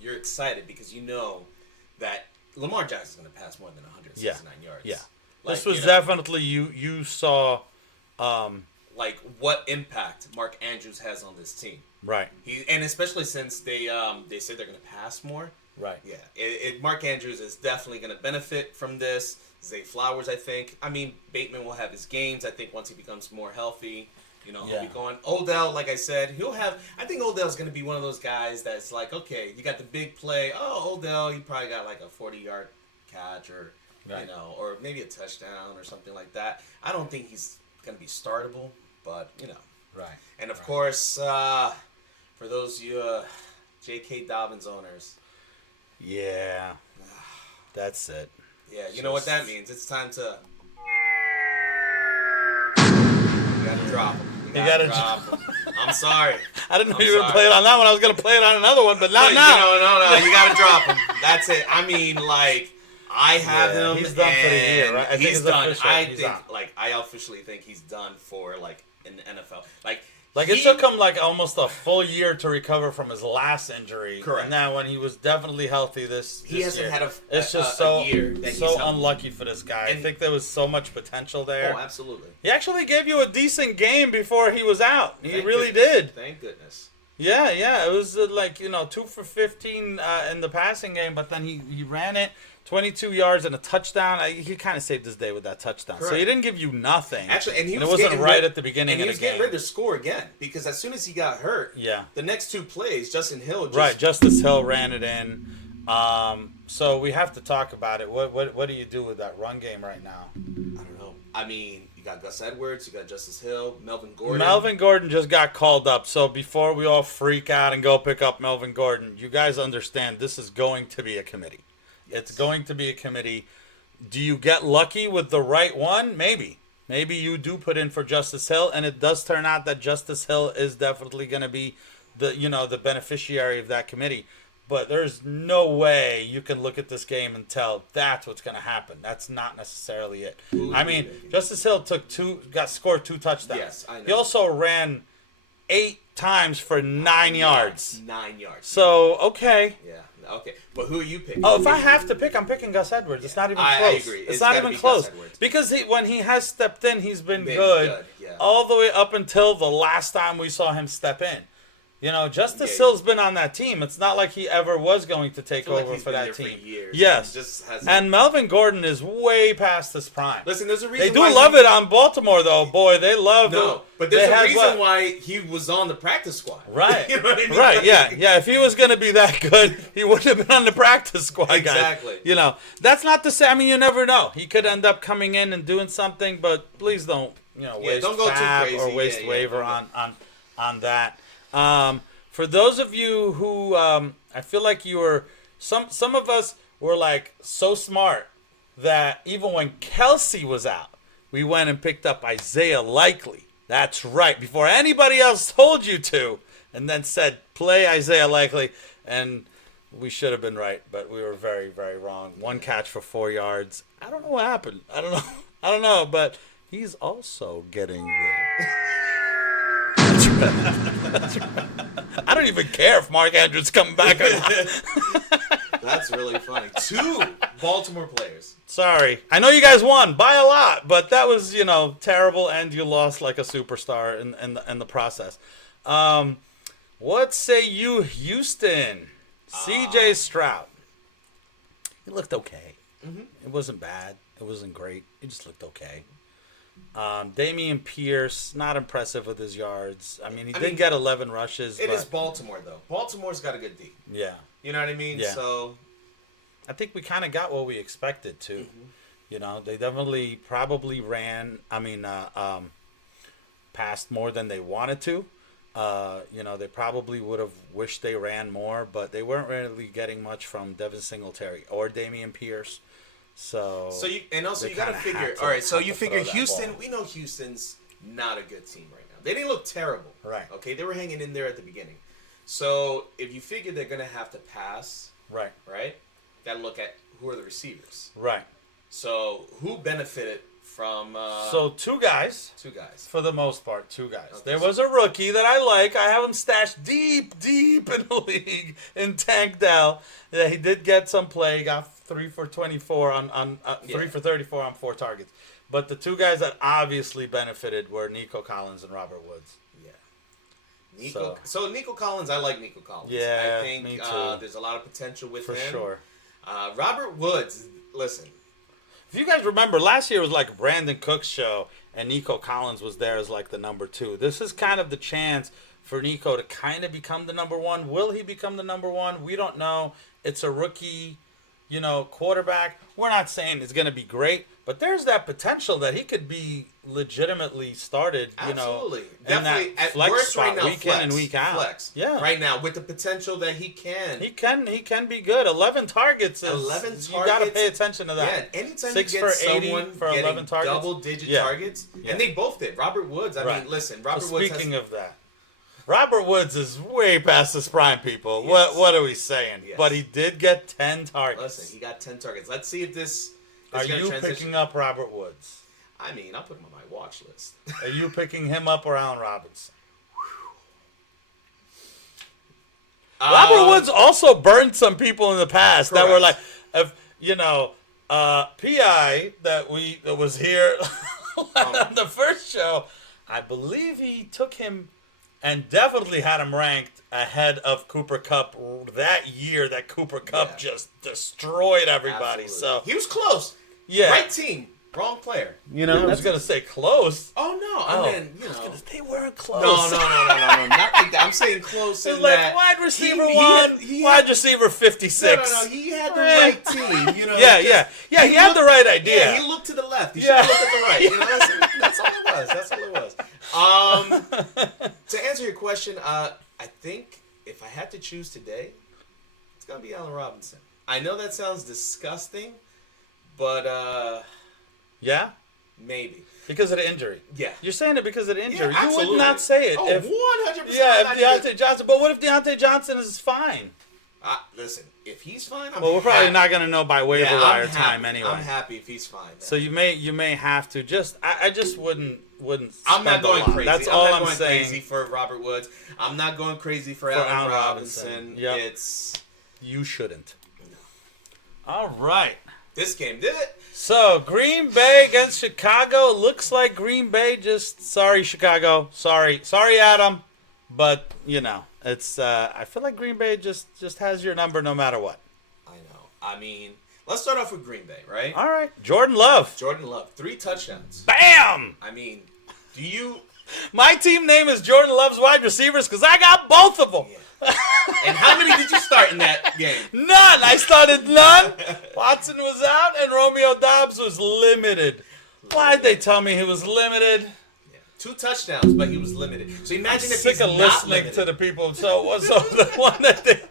you're excited because you know that Lamar Jackson's going to pass more than 169 yards. Yeah, like, this was definitely you saw. Like, what impact Mark Andrews has on this team. Right. And especially since they said they're going to pass more. Right. Yeah. Mark Andrews is definitely going to benefit from this. Zay Flowers, I think. I mean, Bateman will have his games. I think once he becomes more healthy, he'll be going. Odell, like I said, he'll have. I think Odell's going to be one of those guys that's like, okay, you got the big play. Oh, Odell, he probably got like a 40-yard catch or or maybe a touchdown or something like that. I don't think he's going to be startable, but Right. And of course, for those of you J.K. Dobbins owners. Yeah. That's it. Yeah, you know what that means. It's time to. You gotta drop him. You gotta drop him. I'm sorry. I didn't know you were going to play it on that one. I was going to play it on another one, but not now. No. You gotta drop him. That's it. I mean, like, I have him. He's done for the year, right? He's done. I officially think he's done for, like, in the NFL. Like it took him like almost a full year to recover from his last injury. Correct. And now when he was definitely healthy this he hasn't year, had it's just a year that so unlucky for this guy. I think there was so much potential there. Oh, absolutely. He actually gave you a decent game before he was out. He really did. Thank goodness. Yeah. It was 2 for 15 in the passing game, but then he ran it. 22 yards and a touchdown. He kind of saved his day with that touchdown. Correct. So he didn't give you nothing. Actually, and it wasn't right at the beginning of the game. And he was getting ready to score again because as soon as he got hurt, the next two plays, Justin Hill Justice Hill ran it in. So we have to talk about it. What do you do with that run game right now? I don't know. I mean, you got Gus Edwards, you got Justice Hill, Melvin Gordon. Melvin Gordon just got called up. So before we all freak out and go pick up Melvin Gordon, you guys understand this is going to be a committee. It's going to be a committee. Do you get lucky with the right one? Maybe. Maybe you do put in for Justice Hill, and it does turn out that Justice Hill is definitely going to be the beneficiary of that committee. But there's no way you can look at this game and tell that's what's going to happen. That's not necessarily it. I mean, Justice Hill scored 2 touchdowns. Yes, I know. He also ran 8 times for 9 yards. 9 yards. So, okay. Yeah. Okay, but who are you picking? Oh, if I have to pick, I'm picking Gus Edwards. Yeah. It's not even close. I agree. It's not even close. Because when he has stepped in, he's been good. Yeah. All the way up until the last time we saw him step in. Justice Hill's been on that team. It's not like he ever was going to take over for that team. For years. Yes. And Melvin Gordon is way past his prime. Listen, there's a reason they do love it on Baltimore, though. Boy, they love it. No, but there's a reason why he was on the practice squad. Right. You know what I mean? Right, yeah. If he was going to be that good, he wouldn't have been on the practice squad, Exactly. Guys. That's not to say, you never know. He could end up coming in and doing something, but please don't, waste don't go too crazy. or waste waiver on that. For those of you who, I feel like you were, some of us were like so smart that even when Kelsey was out, we went and picked up Isaiah Likely. That's right, before anybody else told you to, and then said, play Isaiah Likely, and we should have been right, but we were very, very wrong. 1 catch for 4 yards. I don't know what happened. I don't know, but he's also getting the... That's right. I don't even care if Mark Andrews coming back or not. That's really funny. 2 Baltimore players. Sorry. I know you guys won by a lot, but that was, terrible, and you lost like a superstar in the process. What say you, Houston? C.J. Stroud. He looked okay. Mm-hmm. It wasn't bad. It wasn't great. He just looked okay. Dameon Pierce, not impressive with his yards. He did get 11 rushes. It is Baltimore, though. Baltimore's got a good D. Yeah. You know what I mean? Yeah. So I think we kind of got what we expected, too. Mm-hmm. They definitely probably passed more than they wanted to. They probably would have wished they ran more, but they weren't really getting much from Devin Singletary or Dameon Pierce. So you got to figure. All right, so you figure Houston. We know Houston's not a good team right now. They didn't look terrible. Right. Okay, they were hanging in there at the beginning. So if you figure they're gonna have to pass. Right. Right. Got to look at who are the receivers. Right. So who benefited from? So 2 guys. 2 guys. For the most part, 2 guys. Okay, there was a rookie that I like. I have him stashed deep in the league in Tank Dell. Yeah, he did get some play. He got 3 for 24 on 3 for 34 on 4 targets. But the 2 guys that obviously benefited were Nico Collins and Robert Woods. So Nico Collins, I like Nico Collins. Yeah, I think me too. there's a lot of potential with For him. sure. Robert Woods, listen. If you guys remember, last year was like Brandon Cook's show, and Nico Collins was there as like the number 2. This is kind of the chance for Nico to kind of become the number 1. Will he become the number 1? We don't know. It's a rookie, quarterback. We're not saying it's going to be great, but there's that potential that he could be legitimately started, Absolutely. in Definitely. that At flex worst spot right now, week in and week out. Flex. Yeah. Right now, with the potential that he can. He can be good. 11 targets is 11 targets. You got to pay attention to that. Yeah, anytime 6 you get for 80 someone for getting 11 targets. double-digit targets, and they both did. Robert Woods, I mean, listen, Robert Woods speaking of that, Robert Woods is way past his prime, people. Yes. What are we saying? Yes. But he did get 10 targets. Listen, he got 10 targets. Let's see if this Are is going to you transition. picking up Robert Woods? I mean, I'll put him on my watch list. Are you picking him up or Allen Robinson? Robert Woods also burned some people in the past that were like, PI that was here on the first show. I believe he took him and definitely had him ranked ahead of Cooper Kupp that year that Cooper Kupp just destroyed everybody. Absolutely. So he was close. Yeah. Right team, wrong player. I was going to say close. Oh, no. I mean, They weren't close. No. Not like that. I'm saying close in It's like that. wide receiver he 1, he wide receiver 56. No. He had the right team. Yeah. He had the right idea. Yeah, he looked to the left. He should have looked at the right. That's all it was. That's all it was. To answer your question, I think if I had to choose today, it's gonna be Allen Robinson. I know that sounds disgusting, but yeah, maybe because of the injury. Yeah, you're saying it because of the injury. Yeah, you would not say it. Oh, if 100%. Yeah, if Deontay Johnson. But what if Deontay Johnson is fine? Listen, if he's fine, we're probably not going to know by waiver wire time anyway. I'm happy if he's fine. So you may have to just. I just wouldn't. I'm not going crazy. That's all I'm going saying. Crazy for Robert Woods. I'm not going crazy for Allen Robinson. Yep. You shouldn't. All right. This game did it. So, Green Bay against Chicago. Looks like Green Bay just... Sorry, Chicago. Sorry, Adam. But, it's... I feel like Green Bay just has your number no matter what. I know. I mean, let's start off with Green Bay, right? All right. Jordan Love. 3 touchdowns. Bam! I mean, do you... My team name is Jordan Love's wide receivers because I got both of them. Yeah. And how many did you start in that game? None. I started none. Watson was out and Romeo Doubs was limited. Why'd they tell me he was limited? Yeah. 2 touchdowns, but he was limited. So imagine if he's sick of not listening limited. to the people. So the one that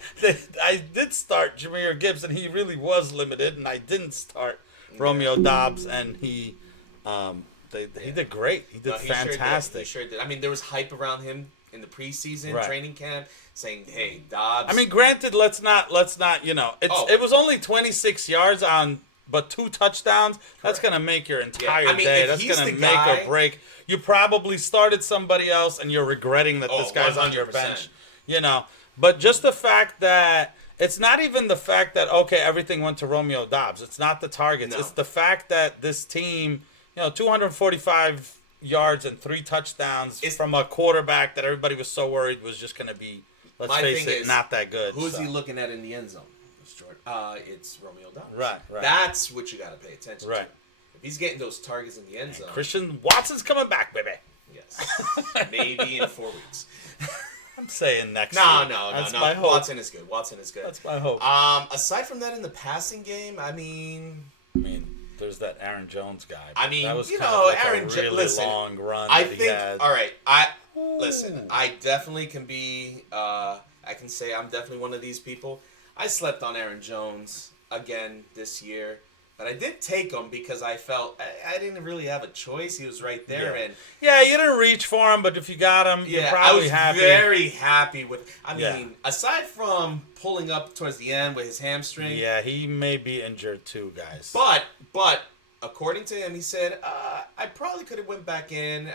I did start, Jahmyr Gibbs, and he really was limited, and I didn't start Romeo Doubs, and he did great. He did fantastic. He sure did. I mean, there was hype around him in the preseason training camp saying, "Hey, Dobbs." I mean, granted, let's not. It was only 26 yards but 2 touchdowns. Correct. That's gonna make your entire day. That's gonna make or break. You probably started somebody else, and you're regretting that this guy's 100%. On your bench. But just the fact that it's not even the fact that everything went to Romeo Doubs. It's not the targets. No. It's the fact that this team, 245 yards and 3 touchdowns from a quarterback that everybody was so worried was just going to be, let's face it, not that good. Who's he looking at in the end zone? It's Romeo Doubs. Right. That's what you got to pay attention to. Right. If he's getting those targets in the end zone. Christian Watson's coming back, baby. Yes. Maybe in 4 weeks. I'm saying next No. week. That's my hope. Watson is good. That's my hope. Aside from that, in the passing game, I mean, there's that Aaron Jones guy. I mean, that was Aaron Jones. Really long run. I think. He had. All right. Listen. I definitely can be. I can say I'm definitely one of these people. I slept on Aaron Jones again this year, but I did take him because I felt I didn't really have a choice. He was right there, and you didn't reach for him, but if you got him, you're probably happy. I was very happy with. I mean, aside from pulling up towards the end with his hamstring, he may be injured too, guys. But according to him, he said, I probably could have went back in.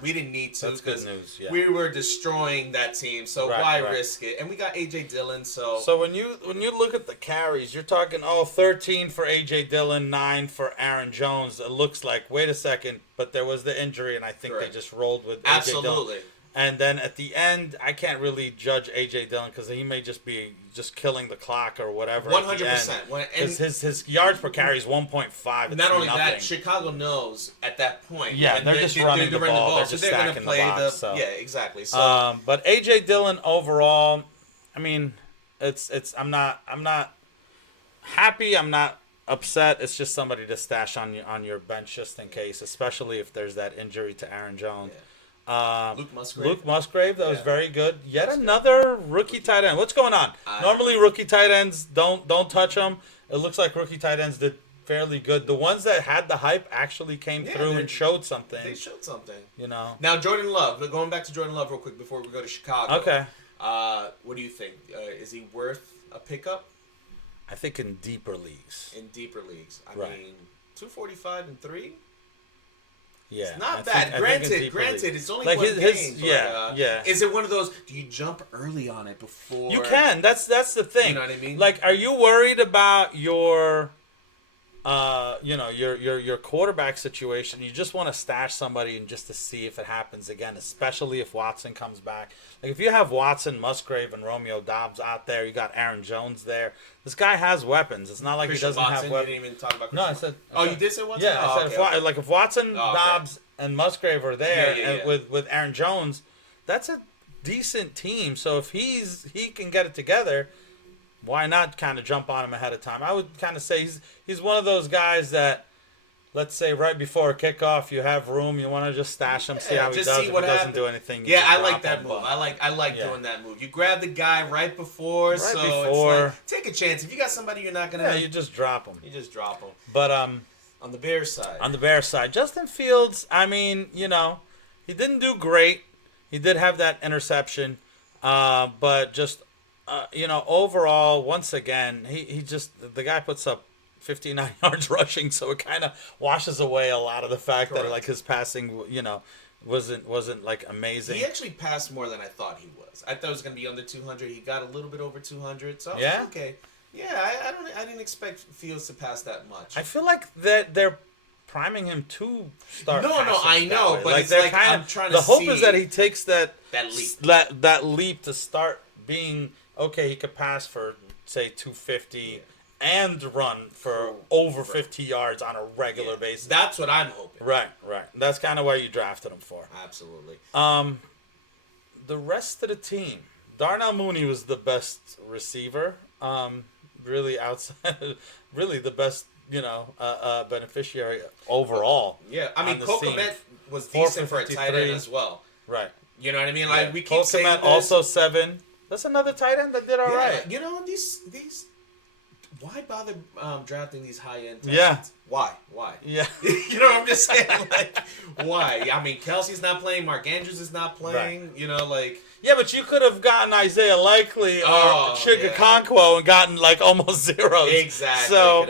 We didn't need to. That's good news. Yeah. We were destroying that team, so why risk it? And we got A.J. Dillon, so... So when you look at the carries, you're talking, 13 for A.J. Dillon, 9 for Aaron Jones. It looks like, wait a second, but there was the injury, and I think they just rolled with A.J. Dillon. Absolutely. And then at the end, I can't really judge A.J. Dillon because he may just be just killing the clock or whatever. 100%. Because his yards per carry is 1.5. Not only nothing. that, Chicago knows at that point. Yeah, they're just running the ball. They're so just they're going to stacking play the box. So. Yeah, exactly. So, but A.J. Dillon overall, I mean, it's I'm not happy. I'm not upset. It's just somebody to stash on your bench just in case, especially if there's that injury to Aaron Jones. Yeah. Luke Musgrave, that was very good. Yet another rookie tight end. What's going on? Normally, rookie tight ends don't touch them. It looks like rookie tight ends did fairly good. The ones that had the hype actually came through and showed something. They showed something. Now, Jordan Love. Going back to Jordan Love real quick before we go to Chicago. Okay. What do you think? Is he worth a pickup? I think in deeper leagues. I mean, 245 and 3. Yeah, it's not bad. Granted, it's only one game. Is it one of those? Do you jump early on it before? You can. That's the thing. You know what I mean? Like, are you worried about your your quarterback situation? You just want to stash somebody and just to see if it happens again, especially if Watson comes back. Like, if you have Watson, Musgrave, and Romeo Doubs out there, you got Aaron Jones there. This guy has weapons. It's not like Christian he doesn't Watson, have weapons. You didn't even talk about Christian. No, I said. You did say Watson? Yeah, I said if Watson, Doubs, and Musgrave are there, and with Aaron Jones, that's a decent team. So if he can get it together, why not kind of jump on him ahead of time? I would kind of say he's one of those guys that, let's say right before kickoff, you have room, you want to just stash him, see how he does. If he doesn't do anything, I like that move. I like doing that move. You grab the guy right before, it's like, take a chance. If you got somebody you're not gonna, you just drop him. But on the Bears side, Justin Fields. I mean, he didn't do great. He did have that interception, but just. Overall, once again, he just the guy puts up 59 yards rushing, so it kind of washes away a lot of the fact that like his passing, wasn't like amazing. He actually passed more than I thought he was. I thought it was going to be under 200. He got a little bit over 200. So I was like, okay, I didn't expect Fields to pass that much. I feel like that they're priming him to start. No, I know, but like it's like I'm trying to. The hope is that he takes that leap, that leap to start being. Okay, he could pass for, say, 250 and run for over 50 yards on a regular basis. That's what I'm hoping. Right. That's kind of what you drafted him for. Absolutely. The rest of the team, Darnell Mooney was the best receiver. Really really the best, beneficiary overall. Yeah, I mean, Kokomet was decent for a tight end as well. Right. You know what I mean? Like, we keep saying this. Also 7. That's another tight end that did all right. These. Why bother drafting these high end? Yeah. Why? Yeah. I'm just saying. Like, why? I mean, Kelsey's not playing. Mark Andrews is not playing. Right. Yeah, but you could have gotten Isaiah Likely or Chigakonkwo and gotten like almost zeros. Exactly. So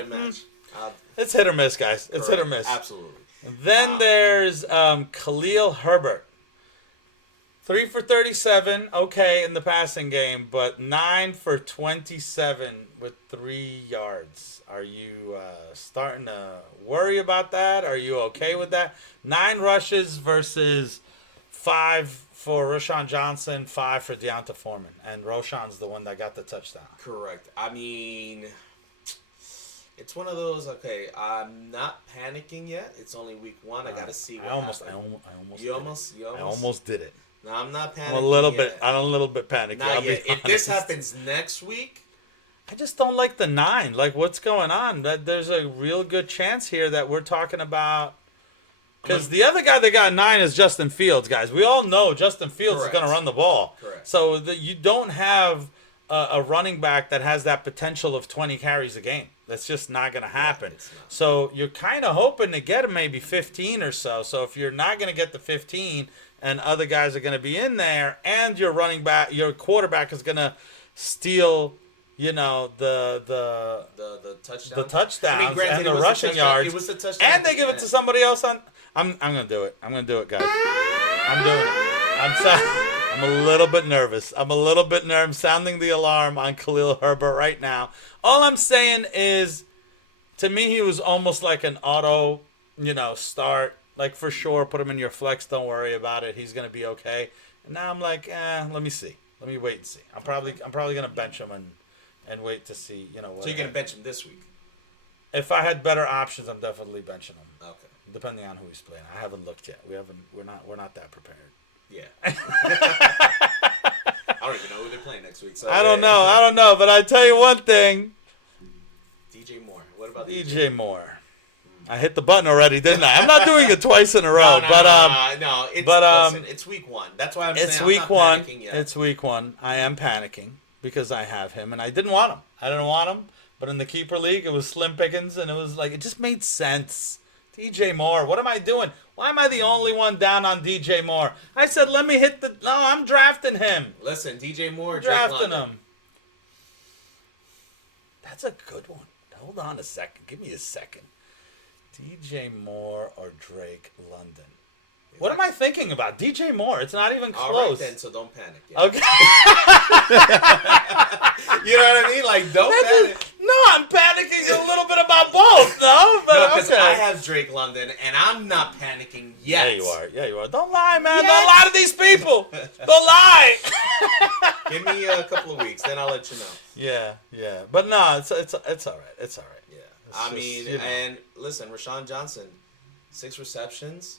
it's hit or miss, guys. It's hit or miss. Absolutely. Then there's Khalil Herbert. 3 for 37, okay, in the passing game, but 9 for 27 with 3 yards. Are you starting to worry about that? Are you okay with that? 9 rushes versus 5 for Rashawn Johnson, 5 for Deonta Foreman. And Roshan's the one that got the touchdown. Correct. I mean, it's one of those, okay, I'm not panicking yet. It's only week 1. I got to see what happens. I almost did it. No, I'm not panicking. I'm a little bit panicky. Not yet. If this happens next week, I just don't like the 9. Like, what's going on? There's a real good chance here that we're talking about. Because the other guy that got 9 is Justin Fields, guys. We all know Justin Fields is going to run the ball. Correct. So you don't have a running back that has that potential of 20 carries a game. That's just not going to happen. So you're kind of hoping to get maybe 15 or so. So if you're not going to get the 15 and other guys are going to be in there and your quarterback is going to steal, the touchdowns I mean, granted, and the rushing yards. It was the touchdown. And they give it to somebody else I'm going to do it. I'm going to do it, guys. I'm doing it. I'm sorry. I'm a little bit nervous. I'm sounding the alarm on Khalil Herbert right now. All I'm saying is, to me, he was almost like an auto, start. Like, for sure, put him in your flex. Don't worry about it. He's going to be okay. And now I'm like, let me see. Let me wait and see. I'm probably gonna bench him and wait to see. What So you're gonna bench him this week? If I had better options, I'm definitely benching him. Okay. Depending on who he's playing. I haven't looked yet. We're not that prepared. Yeah. I don't even know who they're playing next week. So I don't know. But I tell you one thing. DJ Moore. What about DJ Moore? I hit the button already, didn't I? I'm not doing it twice in a row. No. Listen, it's week one. That's why I'm saying it's week I'm not one. panicking yet. It's week one. I am panicking because I have him, and I didn't want him. But in the keeper league, it was slim pickings, and it was like it just made sense. DJ Moore, what am I doing? Why am I the only one down on DJ Moore? I said, let me hit the. No, I'm drafting him. Listen, DJ Moore, Drafting him. That's a good one. Hold on a second. Give me a second. DJ Moore or Drake London? What am I thinking about? DJ Moore. It's not even close. All right, then, so don't panic. Yeah. Okay. You know what I mean? Like, don't panic. No, I'm panicking a little bit about both, though. But because okay. I have Drake London, and I'm not panicking yet. Yeah, you are. Don't lie, man. Yes. Don't lie to these people. Don't lie. Give me a couple of weeks, then I'll let you know. Yeah. But no, it's all right. It's all right. Yeah. And listen, Rashawn Johnson, 6 receptions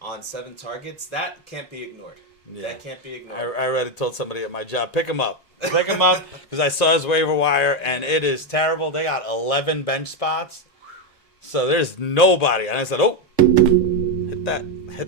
on 7 targets. That can't be ignored. Yeah. That can't be ignored. I already told somebody at my job, pick him up. Pick him up because I saw his waiver wire, and it is terrible. They got 11 bench spots, so there's nobody. And I said, "Oh, hit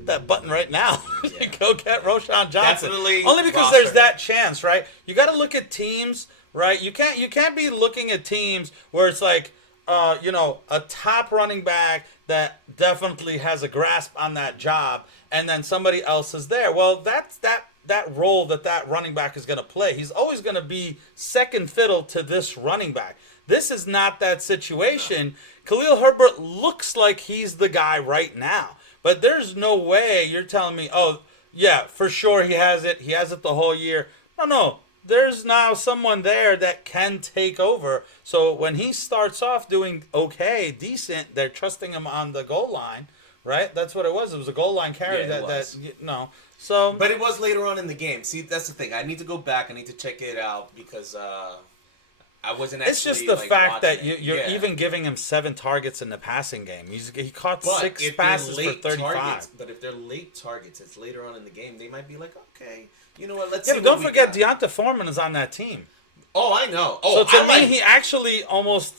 that button right now. Yeah. Go get Rashawn Johnson." Definitely only because there's that chance, right? You got to look at teams, right? You can't be looking at teams where it's like, a top running back that definitely has a grasp on that job, and then somebody else is there. Well, that's that role that running back is going to play. He's always going to be second fiddle to this running back. This is not that situation. Khalil Herbert looks like he's the guy right now. But there's no way you're telling me, oh, yeah, for sure he has it. He has it the whole year. No. There's now someone there that can take over. So when he starts off doing okay, decent, they're trusting him on the goal line, right? That's what it was. It was a goal line carry So, but it was later on in the game. See, that's the thing. I need to go back. I need to check it out because I wasn't actually. It's just the fact that you're even giving him 7 targets in the passing game. He caught 6 passes for 35. Targets, but if they're late targets, it's later on in the game. They might be like, okay, you know what? Let's. Yeah, see but don't what forget, Deonta Foreman is on that team. Oh, I know. So to me, he actually almost.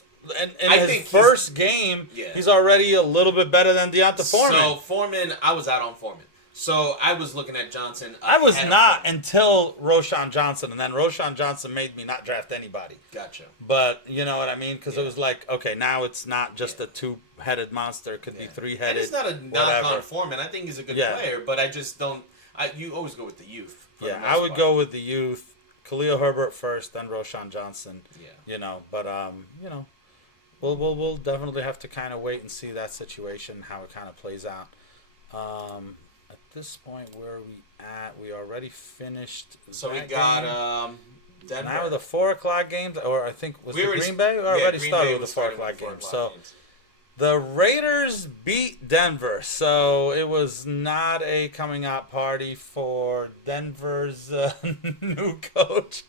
In his first game, he's already a little bit better than Deonta Foreman. So Foreman, I was out on Foreman. So I was looking at Johnson. I was not until Rashawn Johnson, and then Rashawn Johnson made me not draft anybody. Gotcha. But you know what I mean? Because it was like, okay, now it's not just a 2-headed monster. It could be 3-headed. And it's not a knock on Foreman. I think he's a good player, but I just don't. You always go with the youth. Yeah, I would go with the youth. Khalil Herbert first, then Rashawn Johnson. Yeah. But we'll definitely have to kind of wait and see that situation, how it kind of plays out. At this point, where are we at? We already finished. So we got Denver. Now the 4:00 games, or I think was it Green Bay? We already started with the 4:00 games. So the Raiders beat Denver. So it was not a coming out party for Denver's new coach.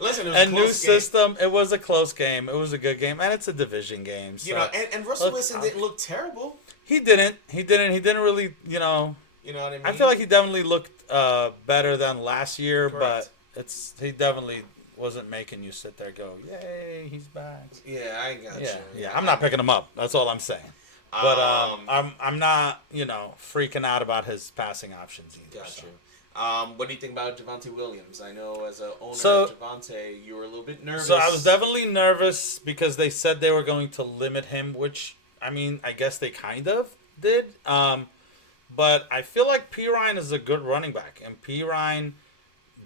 Listen, it was a new system. It was a close game. It was a good game, and it's a division game. So. And Russell Wilson didn't look terrible. He didn't really, You know what I mean? I feel like he definitely looked better than last year, Correct. but he definitely wasn't making you sit there and go, yay, he's back. Yeah, I got you. Yeah, I'm not picking him up. That's all I'm saying. But I'm not, freaking out about his passing options either. Got you. What do you think about Javonte Williams? I know as an owner of Javonte, you were a little bit nervous. So I was definitely nervous because they said they were going to limit him, which, I guess they kind of did. But I feel like Pirine is a good running back. And Pirine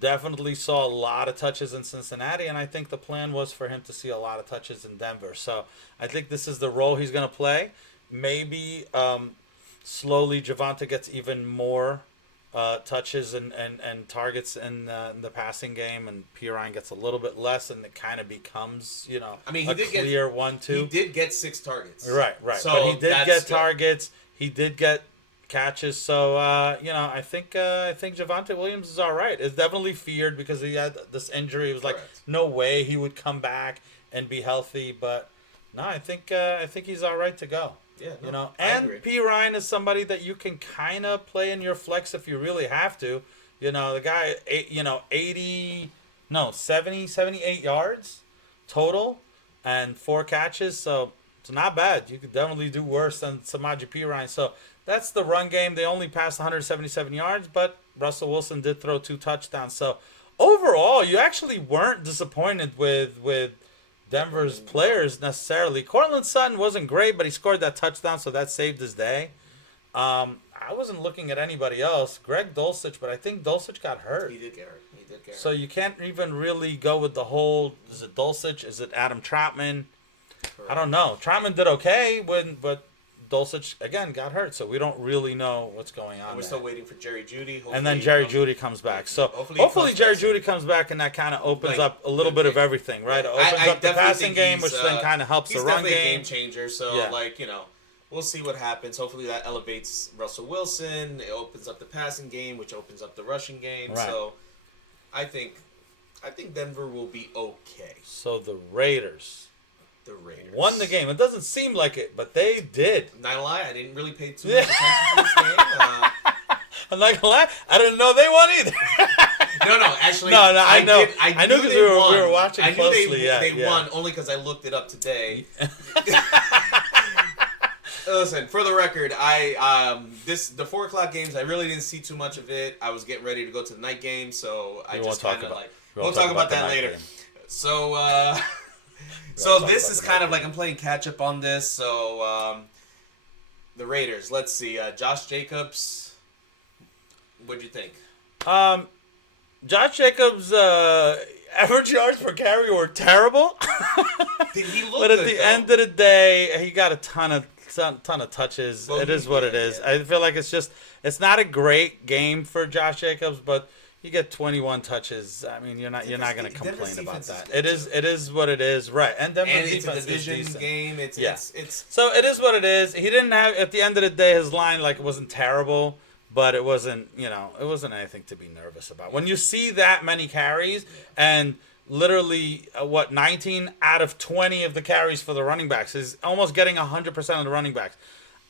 definitely saw a lot of touches in Cincinnati. And I think the plan was for him to see a lot of touches in Denver. So I think this is the role he's going to play. Maybe slowly Javonte gets even more touches and targets in the passing game, and Pirine gets a little bit less, and it kind of becomes, he did clear 1-2. He did get 6 targets. Right. So but he did get targets. He did get catches. So I think Javonte Williams is all right. It's definitely feared because he had this injury. It was like Correct. no way he would come back and be healthy. But no, I think he's all right to go. Yeah, no, I And agree. P Ryan is somebody that you can kind of play in your flex if you really have to. The guy, 80, no, 70, 78 yards total and 4 catches. So it's not bad. You could definitely do worse than Samaje Perine. So that's the run game. They only passed 177 yards, but Russell Wilson did throw 2 touchdowns. So overall, you actually weren't disappointed with Denver's players necessarily. Cortland Sutton wasn't great, but he scored that touchdown, so that saved his day. I wasn't looking at anybody else. Greg Dulcich, but I think Dulcich got hurt. He did get hurt. So you can't even really go with the whole, is it Dulcich? Is it Adam Troutman? Correct. I don't know. Troutman did okay, but Dulcich, again, got hurt. So we don't really know what's going on And we're there. still waiting for Jerry Judy. And then Jerry Judy comes back. So Hopefully hopefully he comes Jerry back Judy comes back, and that kind of opens Like, up a little bit of everything, right? It opens up the definitely passing think game, he's, which then kind of helps the he's run definitely a game. game changer. So, Yeah. we'll see what happens. Hopefully that elevates Russell Wilson. It opens up the passing game, which opens up the rushing game. Right. So, I think Denver will be okay. So the Raiders The Raiders won the game. It doesn't seem like it, but they did. Not gonna lie, I didn't really pay too much attention to this game. I'm not gonna lie, I didn't know they won either. No, actually, No, I know. I knew knew 'cause they won. we were watching I knew closely, they yeah. won only because I looked it up today. Listen, for the record, the 4:00 games, I really didn't see too much of it. I was getting ready to go to the night game, so I just kind of like we'll talk about that later. So, so this is kind of like I'm playing catch up on this. So, the Raiders. Let's see, Josh Jacobs. What'd you think? Josh Jacobs' average yards per carry were terrible. He looked But at good, the though. end of the day, he got a ton of touches. Well, it is what it is. I feel like it's not a great game for Josh Jacobs, but you get 21 touches. I mean, you're not going to Denver's complain about defense is that. good, It is what it is, right? And Denver's And it's a defense is division decent. game. It's So it is what it is. He didn't have at the end of the day his line it wasn't terrible, but it wasn't anything to be nervous about. When you see that many carries and literally 19 out of 20 of the carries for the running backs is almost getting 100% of the running backs.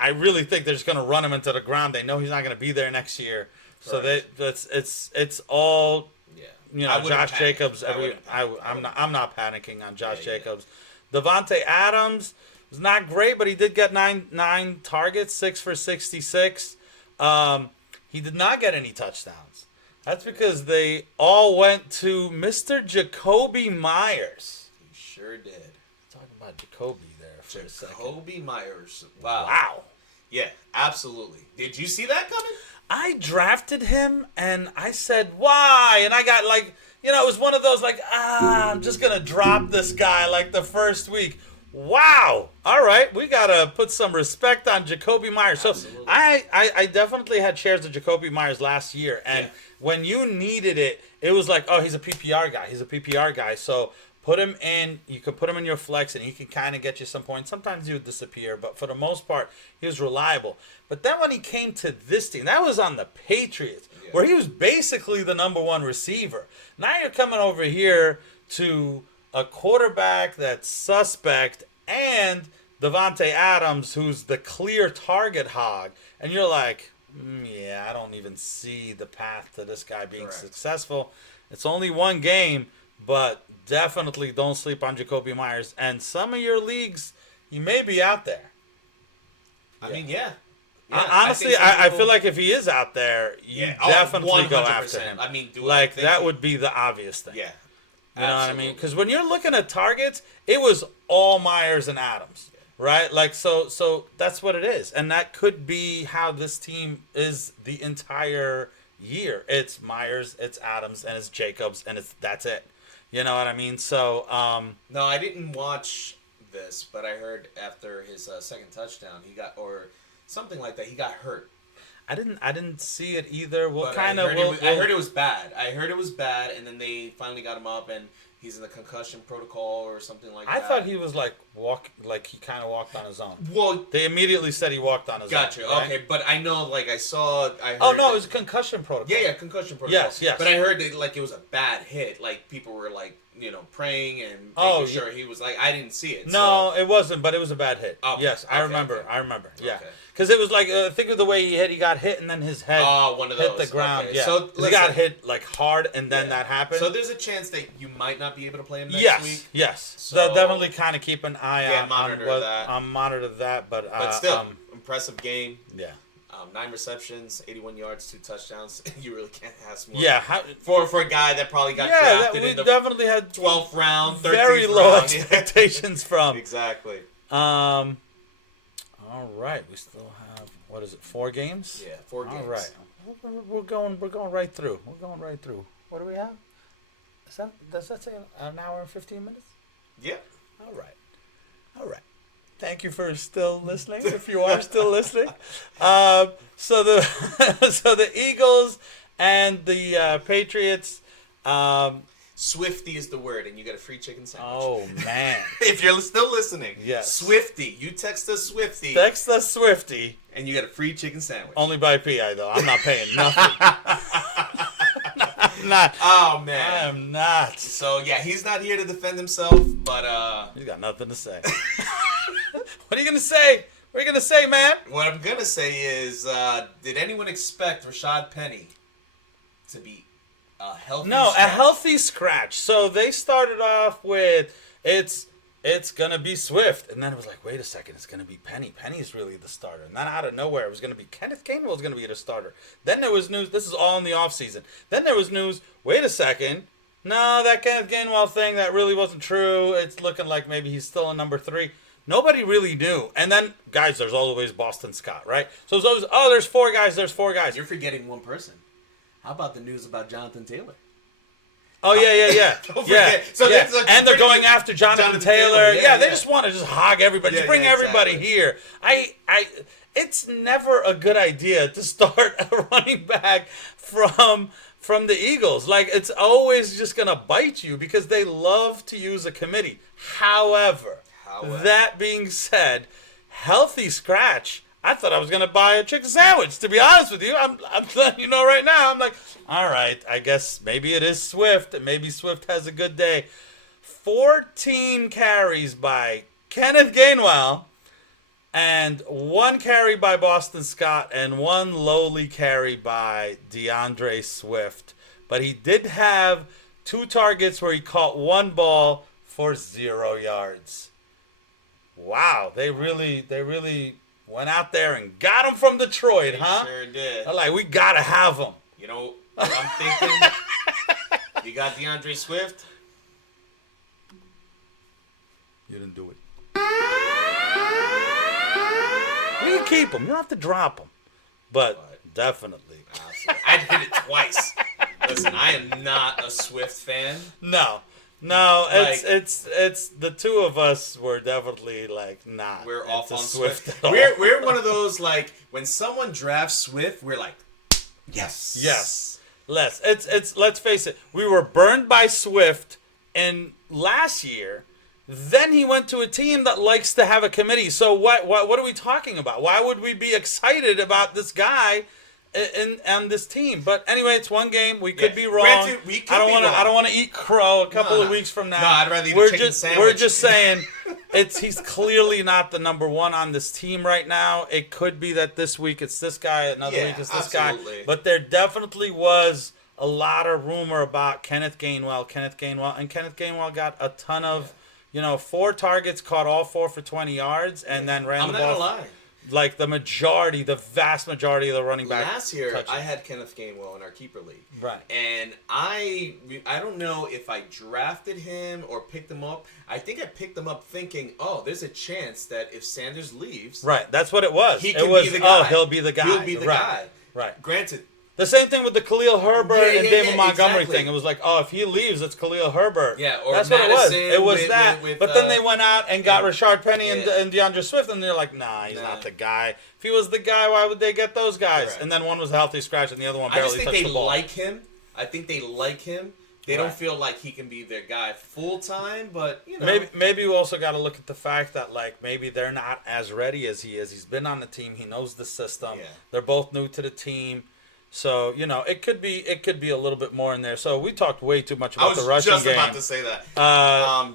I really think they're just going to run him into the ground. They know he's not going to be there next year. So it's all Josh Jacobs. I'm not panicking on Josh Jacobs. Devontae Adams was not great, but he did get nine targets, 6 for 66. He did not get any touchdowns. That's because they all went to Mr. Jacoby Myers. He sure did. Talking about Jacoby there for a second. Jacoby Myers. Wow. Wow. Yeah, absolutely. Did you see that coming? I drafted him and I said, why? And I got it was one of those I'm just going to drop this guy the first week. Wow. All right. We got to put some respect on Jacoby Myers. So Absolutely. I definitely had shares of Jacoby Myers last year. And when you needed it, it was he's a PPR guy. He's a PPR guy. So put him in. You could put him in your flex and he can kind of get you some points. Sometimes he would disappear. But for the most part, he was reliable. But then when he came to this team, that was on the Patriots, where he was basically the number one receiver. Now you're coming over here to a quarterback that's suspect and Devontae Adams, who's the clear target hog. And you're like, I don't even see the path to this guy being successful. It's only one game, but definitely don't sleep on Jacoby Myers. And some of your leagues, he may be out there. I mean, yeah. Honestly, I feel like if he is out there, you definitely go after 100%. him. I mean, that would be the obvious thing. Yeah. You know what I mean? Because when you're looking at targets, it was all Myers and Adams, right? So that's what it is. And that could be how this team is the entire year. It's Myers, it's Adams, and it's Jacobs, and that's it. You know what I mean? So no, I didn't watch this, but I heard after his second touchdown, he got, or something like that, he got hurt. I didn't see it either. We'll But kind I of. heard it was bad. I heard it was bad, and then they finally got him up, and he's in the concussion protocol or something like that. I thought he was like he kind of walked on his own. Well, They immediately said he walked on his own. gotcha. Right? Okay, but I know, like, I heard Oh no, it was a concussion protocol. yeah, concussion protocol. Yes. But I heard that, like, it was a bad hit. Like, people were, like, praying and making sure he was, like, I didn't see it. No, it wasn't, but it was a bad hit. Okay, Yes, I okay, remember. okay. I remember. Yeah. Okay. Because it was like, think of the way he got hit, and then his head one of hit those. the ground. Okay. Yeah. So, he got hit like hard, and then that happened. So there's a chance that you might not be able to play him next week. Yes. So definitely kind of keep an eye on monitor that. Monitor that, but still, impressive game. Yeah. 9 receptions, 81 yards, 2 touchdowns. You really can't ask more. Yeah. For a guy that probably got Yeah, drafted we in the definitely had 12th round, 13th very low round. expectations from. Exactly. All right, we still have, what is it, 4 games? Yeah, 4 games. All right, we're going right through. We're going right through. What do we have? Does that say an hour and 15 minutes? Yeah. All right. Thank you for still listening. If you are still listening, so the Eagles and the Patriots. Swifty is the word, and you got a free chicken sandwich. Oh man! If you're still listening, yes. Swifty. You text us Swifty. Text us Swifty, and you got a free chicken sandwich. Only by PI though. I'm not paying nothing. I'm not. Oh man, I am not. So yeah, he's not here to defend himself, but he's got nothing to say. What are you gonna say? What are you gonna say, man? What I'm gonna say is, did anyone expect Rashad Penny to be a healthy? No, scratch? a healthy scratch. So they started off with it's gonna be Swift, and then it was like, wait a second, it's gonna be Penny. Penny's really the starter, and then out of nowhere, it was gonna be Kenneth Gainwell's gonna be the starter. Then there was news. This is all in the offseason. Then there was news. Wait a second. No, that Kenneth Gainwell thing, that really wasn't true. It's looking like maybe he's still a number 3. Nobody really knew. And then, guys, there's always Boston Scott, right? So it's always, there's 4 guys, there's 4 guys. You're forgetting one person. How about the news about Jonathan Taylor? Oh, yeah. Don't forget. So yeah. Like and they're going after Jonathan Taylor. Yeah, they just want to just hog everybody. Just bring everybody here. It's never a good idea to start a running back from the Eagles. Like, it's always just going to bite you because they love to use a committee. However, that being said, healthy scratch. I thought I was going to buy a chicken sandwich, to be honest with you. I'm letting you know right now. I'm like, all right, I guess maybe it is Swift, and maybe Swift has a good day. 14 carries by Kenneth Gainwell, and 1 carry by Boston Scott, and 1 lowly carry by DeAndre Swift. But he did have 2 targets where he caught 1 ball for 0 yards. Wow, they really went out there and got him from Detroit, huh? Sure did. They're like, we gotta have him. You know what I'm thinking? You got DeAndre Swift. You didn't do it. You can keep him. You don't have to drop him. But definitely. I did it twice. Listen, I am not a Swift fan. No, it's the two of us were definitely like not. We're off on Swift. At all. We're one of those, like, when someone drafts Swift, we're like, yes. Let's face it. We were burned by Swift in last year. Then he went to a team that likes to have a committee. So what are we talking about? Why would we be excited about this guy and this team? But anyway, it's one game. We could be wrong. Granted, I don't want to eat crow a couple of weeks from now. No, I'd rather eat a chicken sandwich. We're just saying he's clearly not the number 1 on this team right now. It could be that this week it's this guy, another week it's this guy. But there definitely was a lot of rumor about Kenneth Gainwell, and Kenneth Gainwell got a ton of 4 targets, caught all 4 for 20 yards, and then ran the ball. I'm not gonna lie. Like the vast majority of the running back. Last year, touches. I had Kenneth Gainwell in our keeper league. Right. And I don't know if I drafted him or picked him up. I think I picked him up thinking, there's a chance that if Sanders leaves. Right. That's what it was. He can be the guy. He'll be the guy. He'll be the guy. Right. Granted, The same thing with the Khalil Herbert and David Montgomery exactly. thing. It was like, oh, if he leaves, it's Khalil Herbert. Yeah, or that's Madison what it was. It was that. with, but then they went out and got Rashard Penny yeah. and DeAndre Swift, and they're like, nah, he's not the guy. If he was the guy, why would they get those guys? Correct. And then one was a healthy scratch, and the other one barely touched the ball. I just think they like him. I think they like him. They don't feel like he can be their guy full time, but you know. Maybe we also got to look at the fact that like maybe they're not as ready as he is. He's been on the team. He knows the system. Yeah. They're both new to the team. So, you know, it could be a little bit more in there. So we talked way too much about the rushing game. I was just about to say that.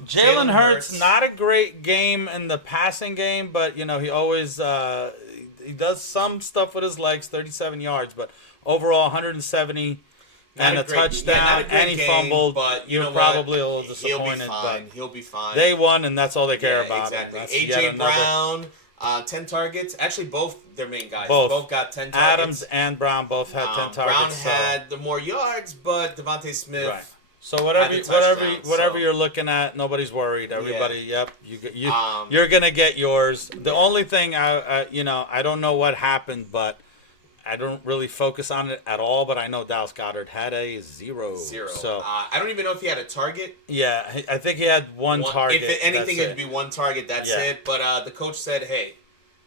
Jalen Hurts, not a great game in the passing game, but, you know, he always he does some stuff with his legs, 37 yards, but overall 170 and a touchdown, and he fumbled. But you're probably a little disappointed. He'll be fine. They won, and that's all they care about. Exactly. A.J. Brown, 10 targets. Actually, both their main guys. Both got 10 targets. Adams and Brown both had 10 targets. Brown had the more yards, but Devontae Smith. Right. So whatever you're looking at, nobody's worried. Everybody, yep, you're gonna get yours. The only thing I don't know what happened, but I don't really focus on it at all. But I know Dallas Goedert had a 0. So I don't even know if he had a target. Yeah, I think he had one target. If anything, it'd be one target. That's it. But the coach said, "Hey,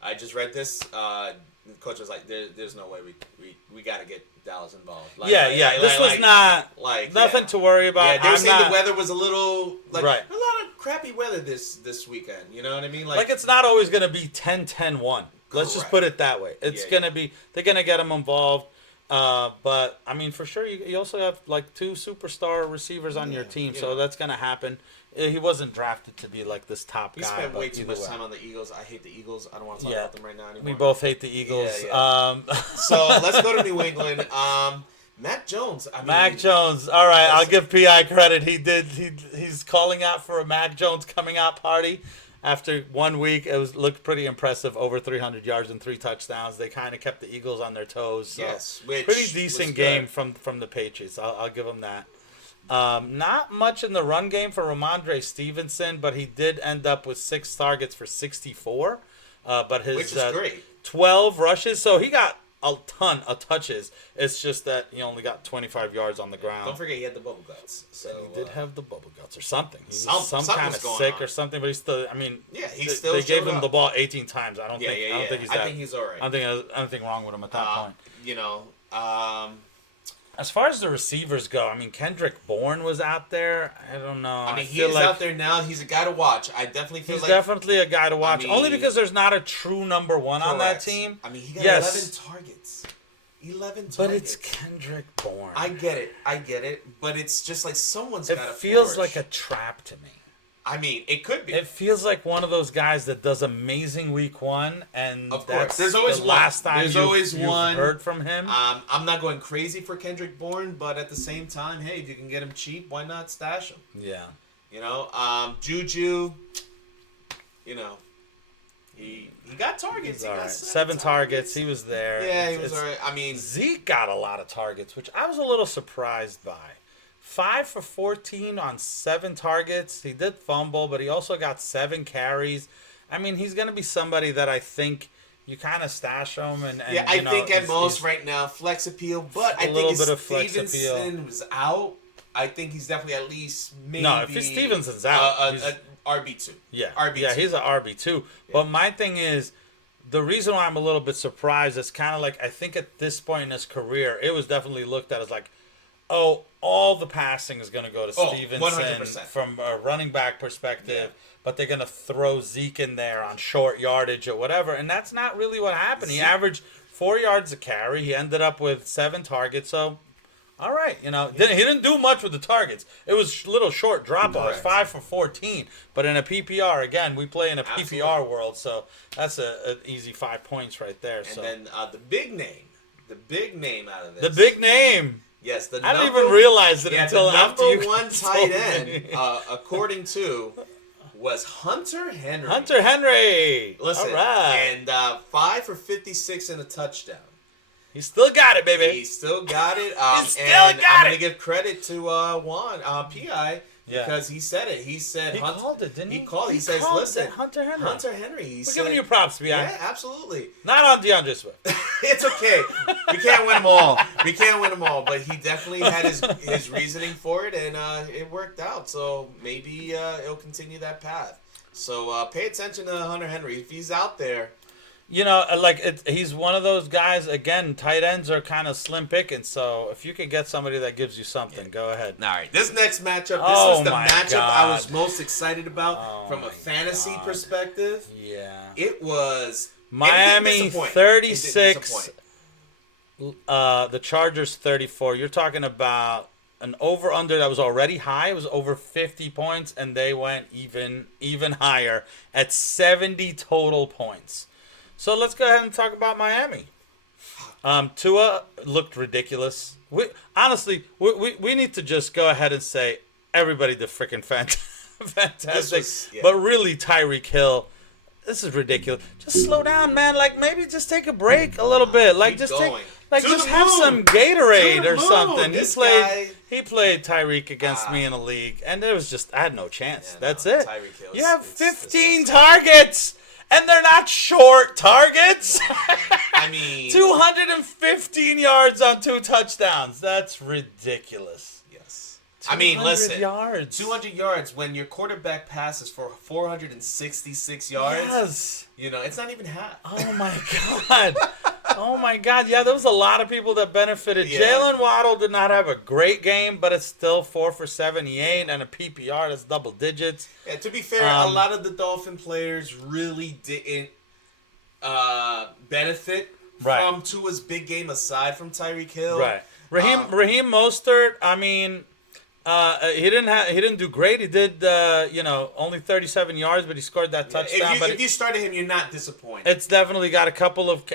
I just read this." The coach was like, "There's no way we got to get Dallas involved." This was not nothing to worry about. Yeah, they were saying the weather was a little a lot of crappy weather this weekend. You know what I mean? Like it's not always going to be 10-10-1. Let's just put it that way. It's gonna be they're gonna get him involved. But I mean, for sure, you also have like 2 superstar receivers on your team, so that's gonna happen. He wasn't drafted to be like this top guy. We spent way too much time on the Eagles. I hate the Eagles. I don't want to talk about them right now anymore. We both hate the Eagles. So let's go to New England. Mac Jones. Mac Jones. All right, I'll give Pi credit. He's calling out for a Mac Jones coming out party. After 1 week, it looked pretty impressive. Over 300 yards and 3 touchdowns. They kind of kept the Eagles on their toes. So pretty decent game from the Patriots. I'll give them that. Not much in the run game for Ramondre Stevenson, but he did end up with 6 targets for 64. But his 12 rushes, so he got a ton of touches. It's just that he only got 25 yards on the ground. Don't forget he had the bubble guts. So he did have the bubble guts or something. He was some kind of sick or something, but he still. I mean, they gave him the ball 18 times. I don't think he's that. I think he's all right. I don't think there's anything wrong with him at that point. You know. As far as the receivers go, I mean, Kendrick Bourne was out there. I don't know. I mean, he's out there now. He's a guy to watch. I definitely feel he's definitely a guy to watch. Only because there's not a true number 1 on that team. I mean, he got 11 targets. 11 targets. But it's Kendrick Bourne. I get it. But it's just like someone's got to flourish. It feels like a trap to me. I mean, it could be. It feels like one of those guys that does amazing week 1, and of course, there's always the last time you've heard from him. I'm not going crazy for Kendrick Bourne, but at the same time, hey, if you can get him cheap, why not stash him? Yeah. You know, Juju, you know, he got targets. He got 7 targets. He was there. Yeah, he was all right. I mean, Zeke got a lot of targets, which I was a little surprised by. 5 for 14 on 7 targets. He did fumble, but he also got 7 carries. I mean, he's going to be somebody that I think you kind of stash him. I think at most right now, flex appeal. But I think if Stevenson was out, I think he's definitely at least maybe... No, if Stevenson's out... an RB2. Yeah, RB2. Yeah, he's an RB2. Yeah. But my thing is, the reason why I'm a little bit surprised is kind of like, I think at this point in his career, it was definitely looked at as like, oh, all the passing is going to go to Stevenson 100%. From a running back perspective, but they're going to throw Zeke in there on short yardage or whatever, and that's not really what happened. He averaged 4 yards a carry. He ended up with 7 targets, so all right, he didn't do much with the targets. It was a little short drop-offs, 5 for 14, but in a PPR, again, we play in a PPR world, so that's an easy 5 points right there. And then the big name out of this. The big name. Yes, I didn't even realize it until after you number 1 tight end, according to, was Hunter Henry. Hunter Henry. Listen, all right. And 5 for 56 and a touchdown. He still got it, baby. He still got it. I'm going to give credit to Juan, P.I., Yeah. Because he said it. He said he called it, didn't he? He called it. He says, called listen, it, Hunter Henry. Hunter Henry. He We're said, giving you props, B.I. Yeah, absolutely. Not on DeAndre Swift. It's okay. We can't win them all. We can't win them all. But he definitely had his reasoning for it, and it worked out. So maybe it'll continue that path. So pay attention to Hunter Henry. If he's out there. You know, he's one of those guys, again, tight ends are kind of slim pickings, so if you can get somebody that gives you something, go ahead. All right, this next matchup, this was the matchup God. I was most excited about from a fantasy perspective. Yeah. It was Miami 36, the Chargers 34. You're talking about an over-under that was already high. It was over 50 points, and they went even higher at 70 total points. So let's go ahead and talk about Miami. Tua looked ridiculous. Honestly, we need to just go ahead and say everybody did freaking fantastic. But really, Tyreek Hill, this is ridiculous. Just slow down, man. Like, maybe just take a break a little bit. Like, just have some Gatorade or something. He played Tyreek against me in a league, and it was just, I had no chance. That's it. You have 15 targets. And they're not short targets. I mean, 215 yards on 2 touchdowns. That's ridiculous. Yes. I mean, listen. 200 yards when your quarterback passes for 466 yards. Yes. You know, it's not even half. Oh my God. Oh my God. Yeah, there was a lot of people that benefited. Yeah. Jalen Waddle did not have a great game, but it's still 4 for 78 and a PPR that's double digits. Yeah, to be fair, a lot of the Dolphin players really didn't benefit from Tua's big game aside from Tyreek Hill. Right. Raheem Mostert, I mean, he didn't do great. He did only 37 yards, but he scored that touchdown. If you started him, you're not disappointed. It's definitely got a couple of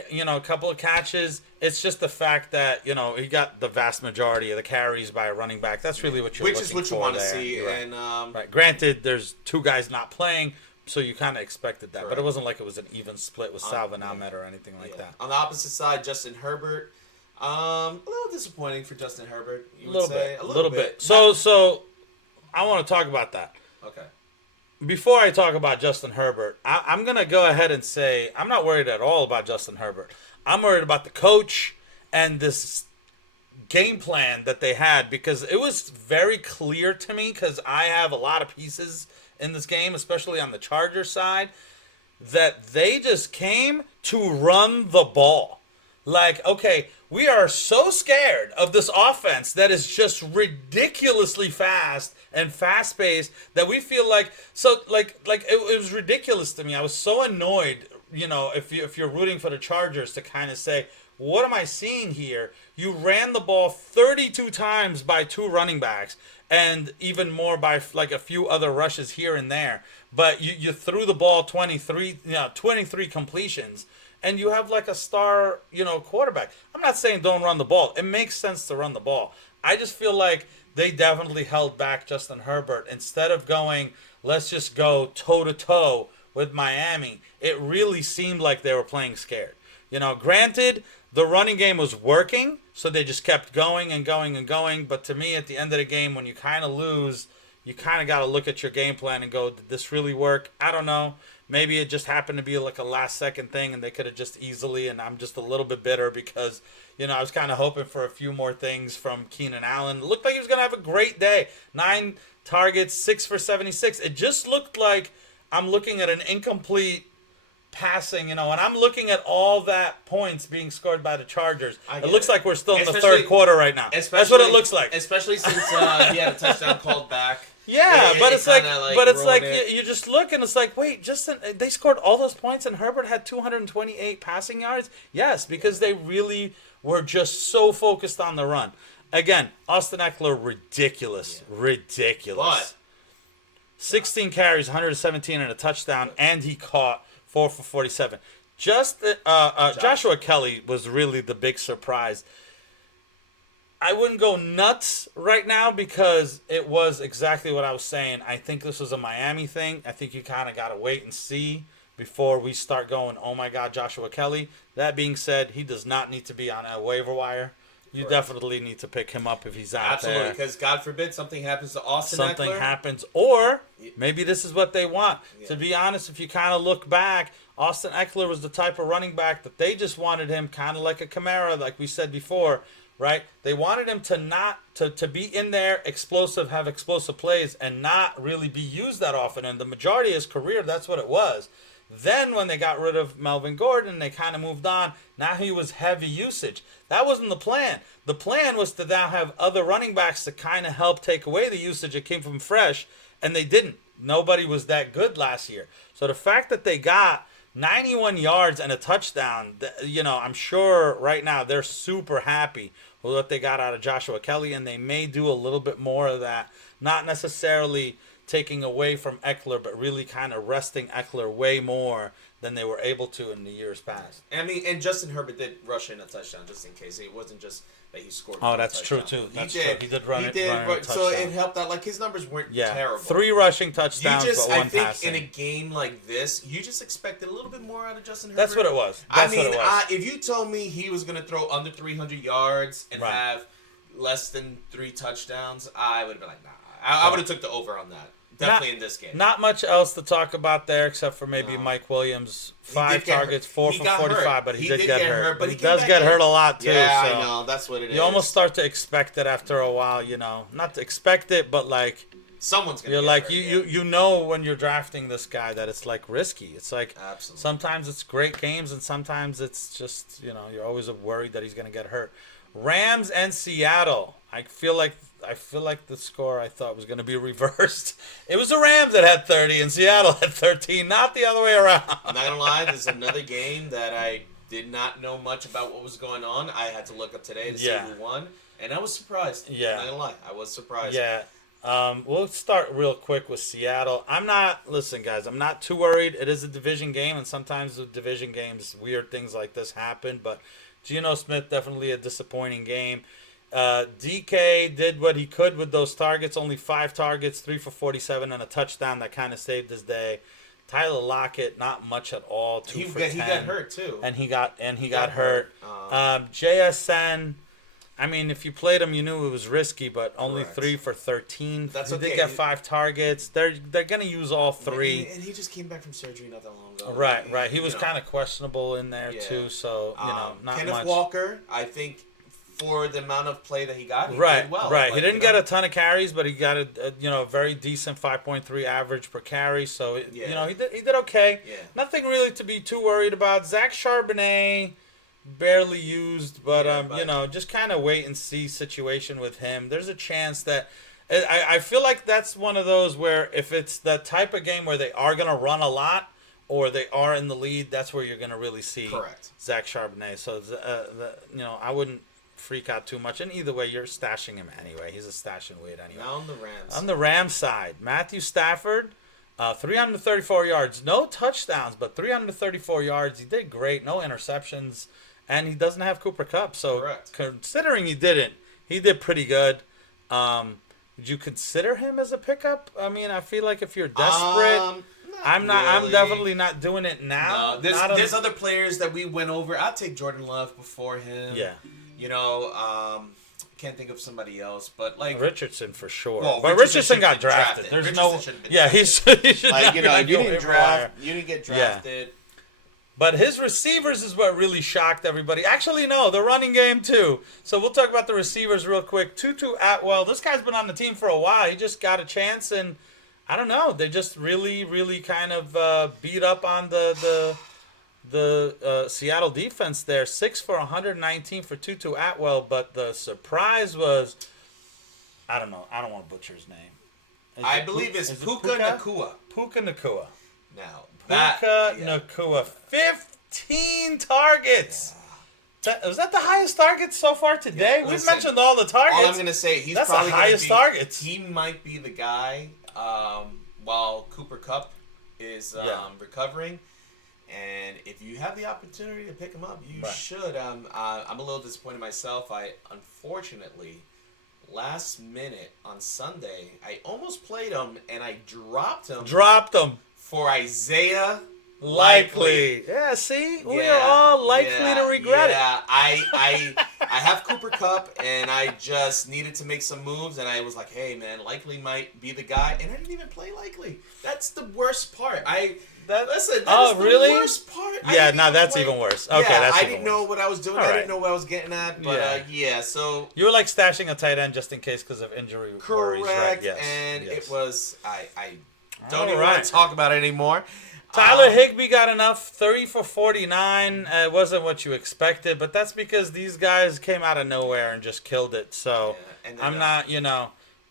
catches. It's just the fact that he got the vast majority of the carries by a running back. That's really what you're looking for. Which is what you want to see. And granted, there's 2 guys not playing, so you kind of expected that. But it wasn't like it was an even split with Salvin Ahmed or anything like that. On the opposite side, Justin Herbert. A little disappointing for Justin Herbert, you would would say. say. A little bit. So I want to talk about that. Okay. Before I talk about Justin Herbert, I'm going to go ahead and say I'm not worried at all about Justin Herbert. I'm worried about the coach and this game plan that they had, because it was very clear to me, because I have a lot of pieces in this game, especially on the Chargers side, that they just came to run the ball. Like, okay, we are so scared of this offense that is just ridiculously fast and fast-paced that we feel like it was ridiculous to me. I was so annoyed, if you're rooting for the Chargers, to kind of say, what am I seeing here? You ran the ball 32 times by 2 running backs, and even more by like a few other rushes here and there. But you threw the ball 23 completions. And you have like a star, quarterback. I'm not saying don't run the ball. It makes sense to run the ball. I just feel like they definitely held back Justin Herbert. Instead of going, let's just go toe-to-toe with Miami, it really seemed like they were playing scared. Granted, the running game was working, so they just kept going and going and going. But to me, at the end of the game, when you kind of lose, you kind of got to look at your game plan and go, did this really work? I don't know. Maybe it just happened to be like a last-second thing, and they could have just easily, and I'm just a little bit bitter because, I was kind of hoping for a few more things from Keenan Allen. It looked like he was going to have a great day. 9 targets, 6 for 76. It just looked like I'm looking at an incomplete passing, and I'm looking at all that points being scored by the Chargers. It looks like we're still in the third quarter right now. That's what it looks like. Especially since he had a touchdown called back. Yeah, but it's like you just look and it's like, wait, they scored all those points and Herbert had 228 passing yards? Yes, because they really were just so focused on the run. Again, Austin Eckler, ridiculous. But 16 carries, 117 and a touchdown, and he caught 4 for 47. Joshua Kelly was really the big surprise. I wouldn't go nuts right now because it was exactly what I was saying. I think this was a Miami thing. I think you kind of got to wait and see before we start going, oh my God, Joshua Kelly. That being said, he does not need to be on a waiver wire. You Correct. definitely need to pick him up if he's out there. Absolutely, because God forbid something happens to Austin Something Eckler. happens, or maybe this is what they want. Yeah. To be honest, if you kind of look back, Austin Eckler was the type of running back that they just wanted him kind of like a Kamara, like we said before, right? They wanted him to not to be in there, explosive, have explosive plays, and not really be used that often. And the majority of his career, that's what it was. Then when they got rid of Melvin Gordon, they kind of moved on. Now he was heavy usage. That wasn't the plan. The plan was to now have other running backs to kind of help take away the usage that came from fresh, and they didn't. Nobody was that good last year. So the fact that they got 91 yards and a touchdown, I'm sure right now they're super happy with what they got out of Joshua Kelly, and they may do a little bit more of that. Not necessarily taking away from Eckler, but really kind of resting Eckler way more than they were able to in the years past. I mean, and Justin Herbert did rush in a touchdown just in case. It wasn't just that he scored. Oh, that's true too. That's true. He did run it. So it helped out. Like his numbers weren't terrible. 3 rushing touchdowns, but 1 I think passing. in a game like this, you just expected a little bit more out of Justin Herbert. That's what it was. If you told me he was going to throw under 300 yards and have less than 3 touchdowns, I would have been like, nah. I would have took the over on that. Definitely in this game. Not much else to talk about there except for maybe Mike Williams. 5 targets, 4 for 45, but he did get hurt. But he does get hurt a lot too. Yeah, so I know. That's what it is. You almost start to expect it after a while, Not to expect it, but like someone's gonna. You're like you know when you're drafting this guy that it's like risky. It's like Absolutely. Sometimes it's great games and sometimes it's just you're always worried that he's gonna get hurt. Rams and Seattle. I feel like the score I thought was going to be reversed. It was the Rams that had 30 and Seattle had 13, not the other way around. I'm not going to lie, this is another game that I did not know much about what was going on. I had to look up today to see who won, and I was surprised. Yeah. I'm not going to lie, I was surprised. Yeah. We'll start real quick with Seattle. Listen, guys, I'm not too worried. It is a division game, and sometimes with division games, weird things like this happen, but Geno Smith, definitely a disappointing game. DK did what he could with those targets. Only 5 targets, 3 for 47, and a touchdown that kind of saved his day. Tyler Lockett, not much at all. 2 for 10. He got hurt too. And he got hurt. JSN. I mean, if you played him, you knew it was risky, but only 3 for 13. That's he did get 5 targets. They're gonna use all 3. And he just came back from surgery not that long ago. Right. He was kind of questionable in there too. So not Kenneth much. Walker, I think. For the amount of play that he got, he did well. Right. He didn't get a ton of carries, but he got a very decent 5.3 average per carry. So he did okay. Yeah. Nothing really to be too worried about. Zach Charbonnet barely used, but just kind of wait and see situation with him. There's a chance that I feel like that's one of those where if it's the type of game where they are gonna run a lot or they are in the lead, that's where you're gonna really see Zach Charbonnet. So I wouldn't freak out too much, and either way you're stashing him anyway. He's a stash and wait anyway. Now on the Rams side, Matthew Stafford, 334 yards, no touchdowns, but 334 yards. He did great, no interceptions, and he doesn't have Cooper Kupp, so considering he did pretty good. Would you consider him as a pickup? I mean, I feel like if you're desperate, I'm definitely not doing it now. No, there's other players that we went over. I'll take Jordan Love before him. Yeah. Can't think of somebody else, but like Richardson for sure. Well, but Richardson got drafted. There's he should like you didn't get drafted. Yeah. But his receivers is what really shocked everybody. Actually, no, the running game too. So we'll talk about the receivers real quick. Tutu Atwell, this guy's been on the team for a while. He just got a chance, and I don't know. They just really, really kind of beat up on the Seattle defense there. 6 for 119 for Tutu Atwell, but the surprise was, I don't know. I don't want to butcher his name. I believe it's Puka Nacua. Puka Nacua. Now, Puka Nacua. 15 targets. Yeah. Was that the highest targets so far today? Yeah, We've mentioned all the targets. All I'm going to say, that's probably the highest targets. He might be the guy while Cooper Kupp is recovering. And if you have the opportunity to pick him up, you should. I'm a little disappointed myself. Unfortunately, last minute on Sunday, I almost played him and I dropped him for Isaiah Likely. Yeah, see? We are all likely to regret it. I I have Cooper Kupp, and I just needed to make some moves, and I was like, hey, man, Likely might be the guy, and I didn't even play Likely. That's the worst part. Listen, that's the worst part. Yeah, no, that's even worse. Okay, that's I even didn't worse. know what I was doing. All I right. didn't know what I was getting at, but so... You were like stashing a tight end just in case because of injury worries, right? Correct, Yes. and yes. it was... I don't All even right. want to talk about it anymore. Tyler Higbee got enough, 30 for 49. It wasn't what you expected, but that's because these guys came out of nowhere and just killed it. So I'm not,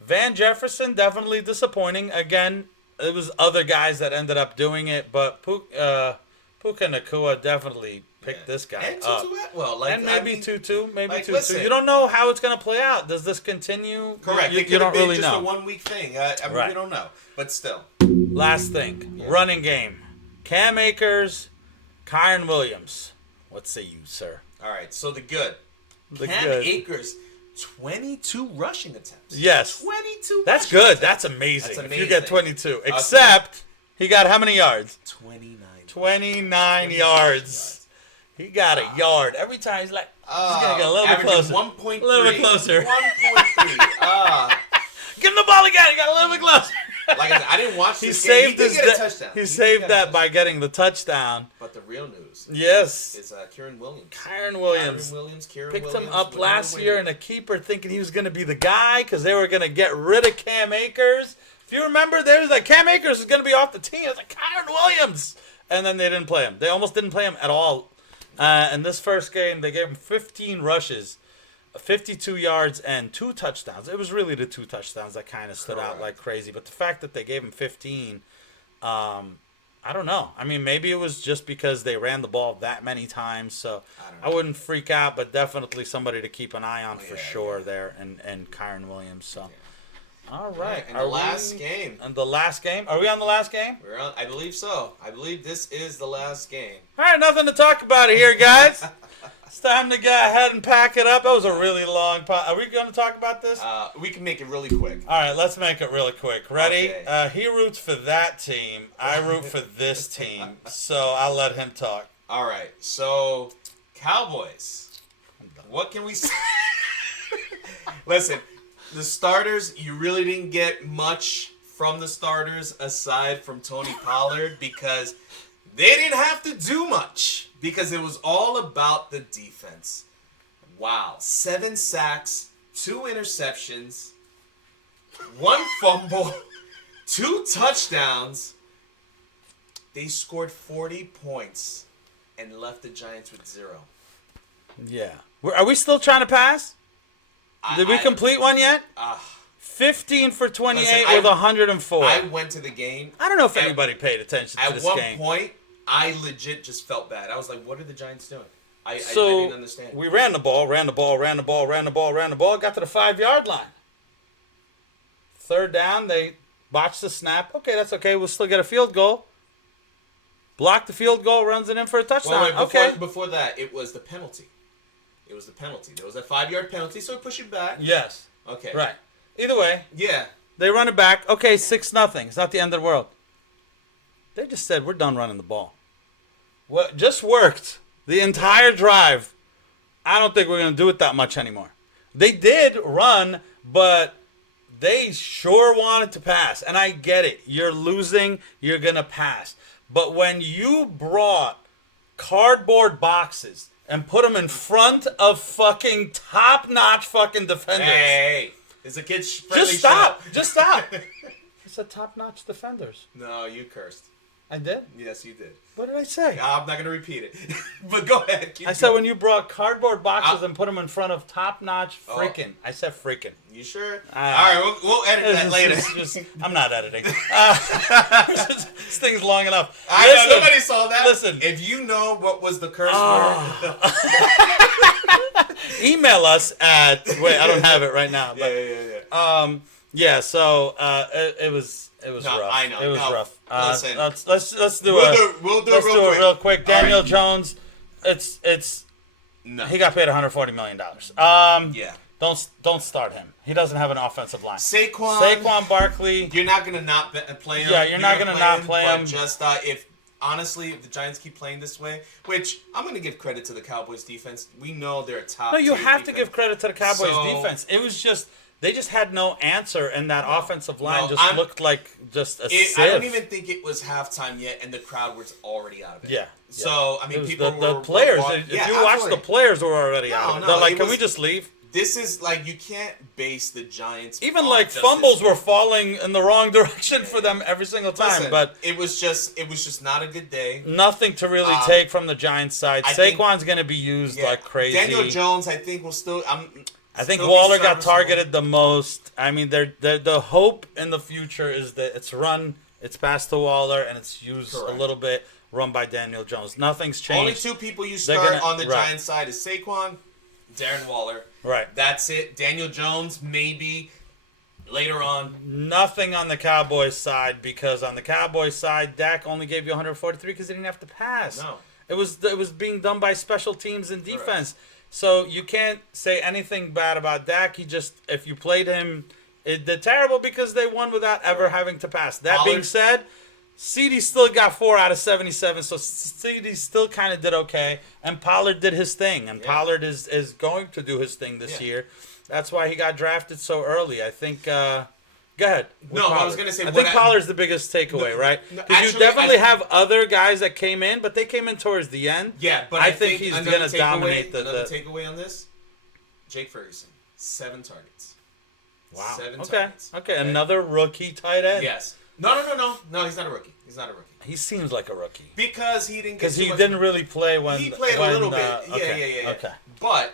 Van Jefferson, definitely disappointing. Again, it was other guys that ended up doing it, but Puka Nacua definitely picked this guy and up. Tutu Atwell. And maybe Tutu. listen. You don't know how it's going to play out. Does this continue? Correct. You don't really know. Just a 1 week thing. We don't know, but still. Last thing, running game. Cam Akers, Kyron Williams. What say you, sir? All right, so the good. Cam good. Akers, 22 rushing attempts. Yes. 22 That's rushing good. attempts. That's amazing. That's If you get amazing. 22. Except he got how many yards? 29 yards. He got a yard. Every time he's like, he's going to get a little bit closer. 1.3. A little bit closer. 1.3. Give him the ball again. He got a little bit closer. Like I said, I didn't watch He this game. saved He did his get a touchdown. He saved that by getting the touchdown. But the real news Yes. is Kyron Williams. Kyron Williams. Picked him up last year in a keeper thinking he was going to be the guy because they were going to get rid of Cam Akers. If you remember, there was like Cam Akers was going to be off the team. It was like Kyron Williams. And then they didn't play him. They almost didn't play him at all. In this first game, they gave him 15 rushes, 52 yards, and 2 touchdowns. It was really the 2 touchdowns that kind of stood out like crazy. But the fact that they gave him 15, I don't know. I mean, maybe it was just because they ran the ball that many times. So I wouldn't freak out, but definitely somebody to keep an eye on for sure there, and Kyron Williams. So. All right. And the last game. And the last game? Are we on the last game? We're on. I believe so. I believe this is the last game. All right, nothing to talk about here, guys. It's time to go ahead and pack it up. That was a really long pod. Are we going to talk about this? We can make it really quick. All right, let's make it really quick. Ready? Okay. He roots for that team. I root for this team. So I'll let him talk. All right. So, Cowboys. What can we say? Listen. The starters, you really didn't get much from the starters aside from Tony Pollard because they didn't have to do much because it was all about the defense. Wow. 7 sacks, 2 interceptions, 1 fumble, 2 touchdowns. They scored 40 points and left the Giants with 0. Yeah. Are we still trying to pass? Did we complete one yet? 15 for 28 with 104. I went to the game. I don't know if anybody paid attention to this game. At one point, I legit just felt bad. I was like, what are the Giants doing? I didn't understand. We ran the ball, got to the 5-yard line. 3rd down, they botched the snap. Okay, that's okay. We'll still get a field goal. Block the field goal, runs it in for a touchdown. Before that, it was the penalty. There was a 5-yard penalty, so we push it back. Yes. Okay. Right. Either way. Yeah. They run it back. Okay, 6-0. It's not the end of the world. They just said, we're done running the ball. What just worked the entire drive. I don't think we're going to do it that much anymore. They did run, but they sure wanted to pass. And I get it. You're losing. You're going to pass. But when you brought cardboard boxes and put them in front of fucking top-notch fucking defenders. Hey, it's a kid's friendly Just stop. show. Just stop. I said top-notch defenders. No, you cursed. I did? Yes, you did. What did I say? I'm not going to repeat it. But go ahead. I said when you brought cardboard boxes and put them in front of top-notch freaking. I said freaking. You sure? All right, we'll edit that later. I'm not editing. This thing's long enough. I know, nobody saw that. Listen. If you know what was the curse word. Email us at... Wait, I don't have it right now. But, yeah. So it was rough. I know. It was rough. Listen. Let's do We'll do it real quick. Daniel right. Jones, it's no. He got paid $140 million. Yeah. Don't start him. He doesn't have an offensive line. Saquon Barkley. You're not gonna not play him. Yeah, you're not gonna not play him. But just honestly, if the Giants keep playing this way, which I'm going to give credit to the Cowboys defense. We know they're a top. No, you have to defense. give credit to the Cowboys defense. It was just they just had no answer, and that offensive line looked like just a sieve. I don't even think it was halftime yet, and the crowd was already out of it. Yeah. So I mean, people the players. If you watch, the players were already out of it. They're like, "Can we just leave?" This is like you can't base the Giants. Even like fumbles were falling in the wrong direction for them every single time. Listen, but it was just not a good day. Nothing to really take from the Giants side. Saquon's going to be used like crazy. Daniel Jones, I think, will still. I think Waller got targeted the most. I mean, the hope in the future is that it's passed to Waller, and it's used a little bit, run by Daniel Jones. Nothing's changed. Only two people you start on the Giants side is Saquon, Darren Waller. Right. That's it. Daniel Jones, maybe later on. Nothing on the Cowboys side, because on the Cowboys side, Dak only gave you 143 because he didn't have to pass. No. It was being done by special teams and defense. Correct. So you can't say anything bad about Dak. If you played him, they're terrible because they won without ever having to pass. That being said, CD still got 4 out of 77, so CD still kind of did okay. And Pollard did his thing, and Pollard is going to do his thing this year. That's why he got drafted so early. I think. Go ahead. No, I was going to say. I think Pollard's the biggest takeaway, right? Because you definitely have other guys that came in, but they came in towards the end. Yeah, but I think he's going to dominate the. Another takeaway on this: Jake Ferguson, 7 targets. Wow. 7 targets. Okay, another rookie tight end. Yes. No, he's not a rookie. He seems like a rookie. Because he didn't. Because he didn't really play when. He played a little bit. Yeah. Okay. But.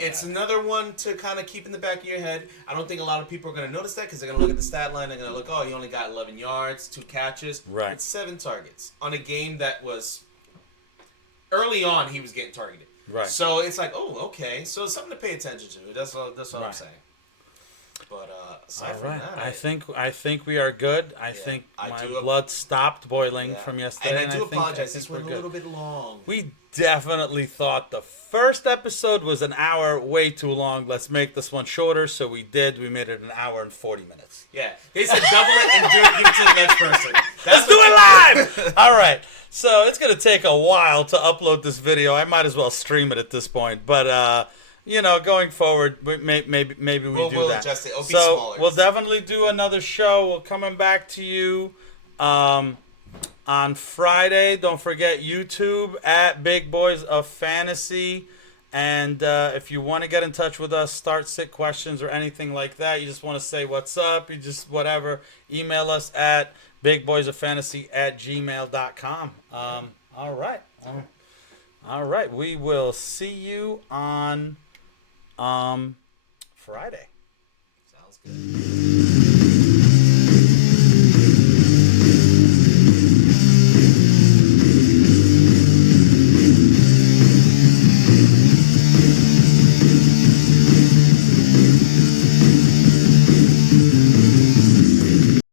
It's another one to kind of keep in the back of your head. I don't think a lot of people are going to notice that because they're going to look at the stat line. They're going to look, he only got 11 yards, 2 catches. Right. It's 7 targets on a game that was early on. He was getting targeted. Right. So it's like, okay. So it's something to pay attention to. That's what I'm saying. But aside from that, I think we are good. I think my blood stopped boiling from yesterday. And I do apologize. This went a little bit long. We definitely thought the first episode was an hour, way too long. Let's make this one shorter. So we did. We made it an hour and 40 minutes. Yeah. They said double it and give it to the next person. Let's do it live! All right. So it's going to take a while to upload this video. I might as well stream it at this point. But, going forward, maybe we'll do that. Adjust it. It'll be smaller. We'll definitely do another show. We're coming back to you on Friday. Don't forget YouTube at Big Boys of Fantasy. And if you want to get in touch with us, start sick questions or anything like that, you just want to say what's up, you just whatever, email us at bigboysoffantasy@gmail.com. All right. All right. We will see you on Friday. Sounds good.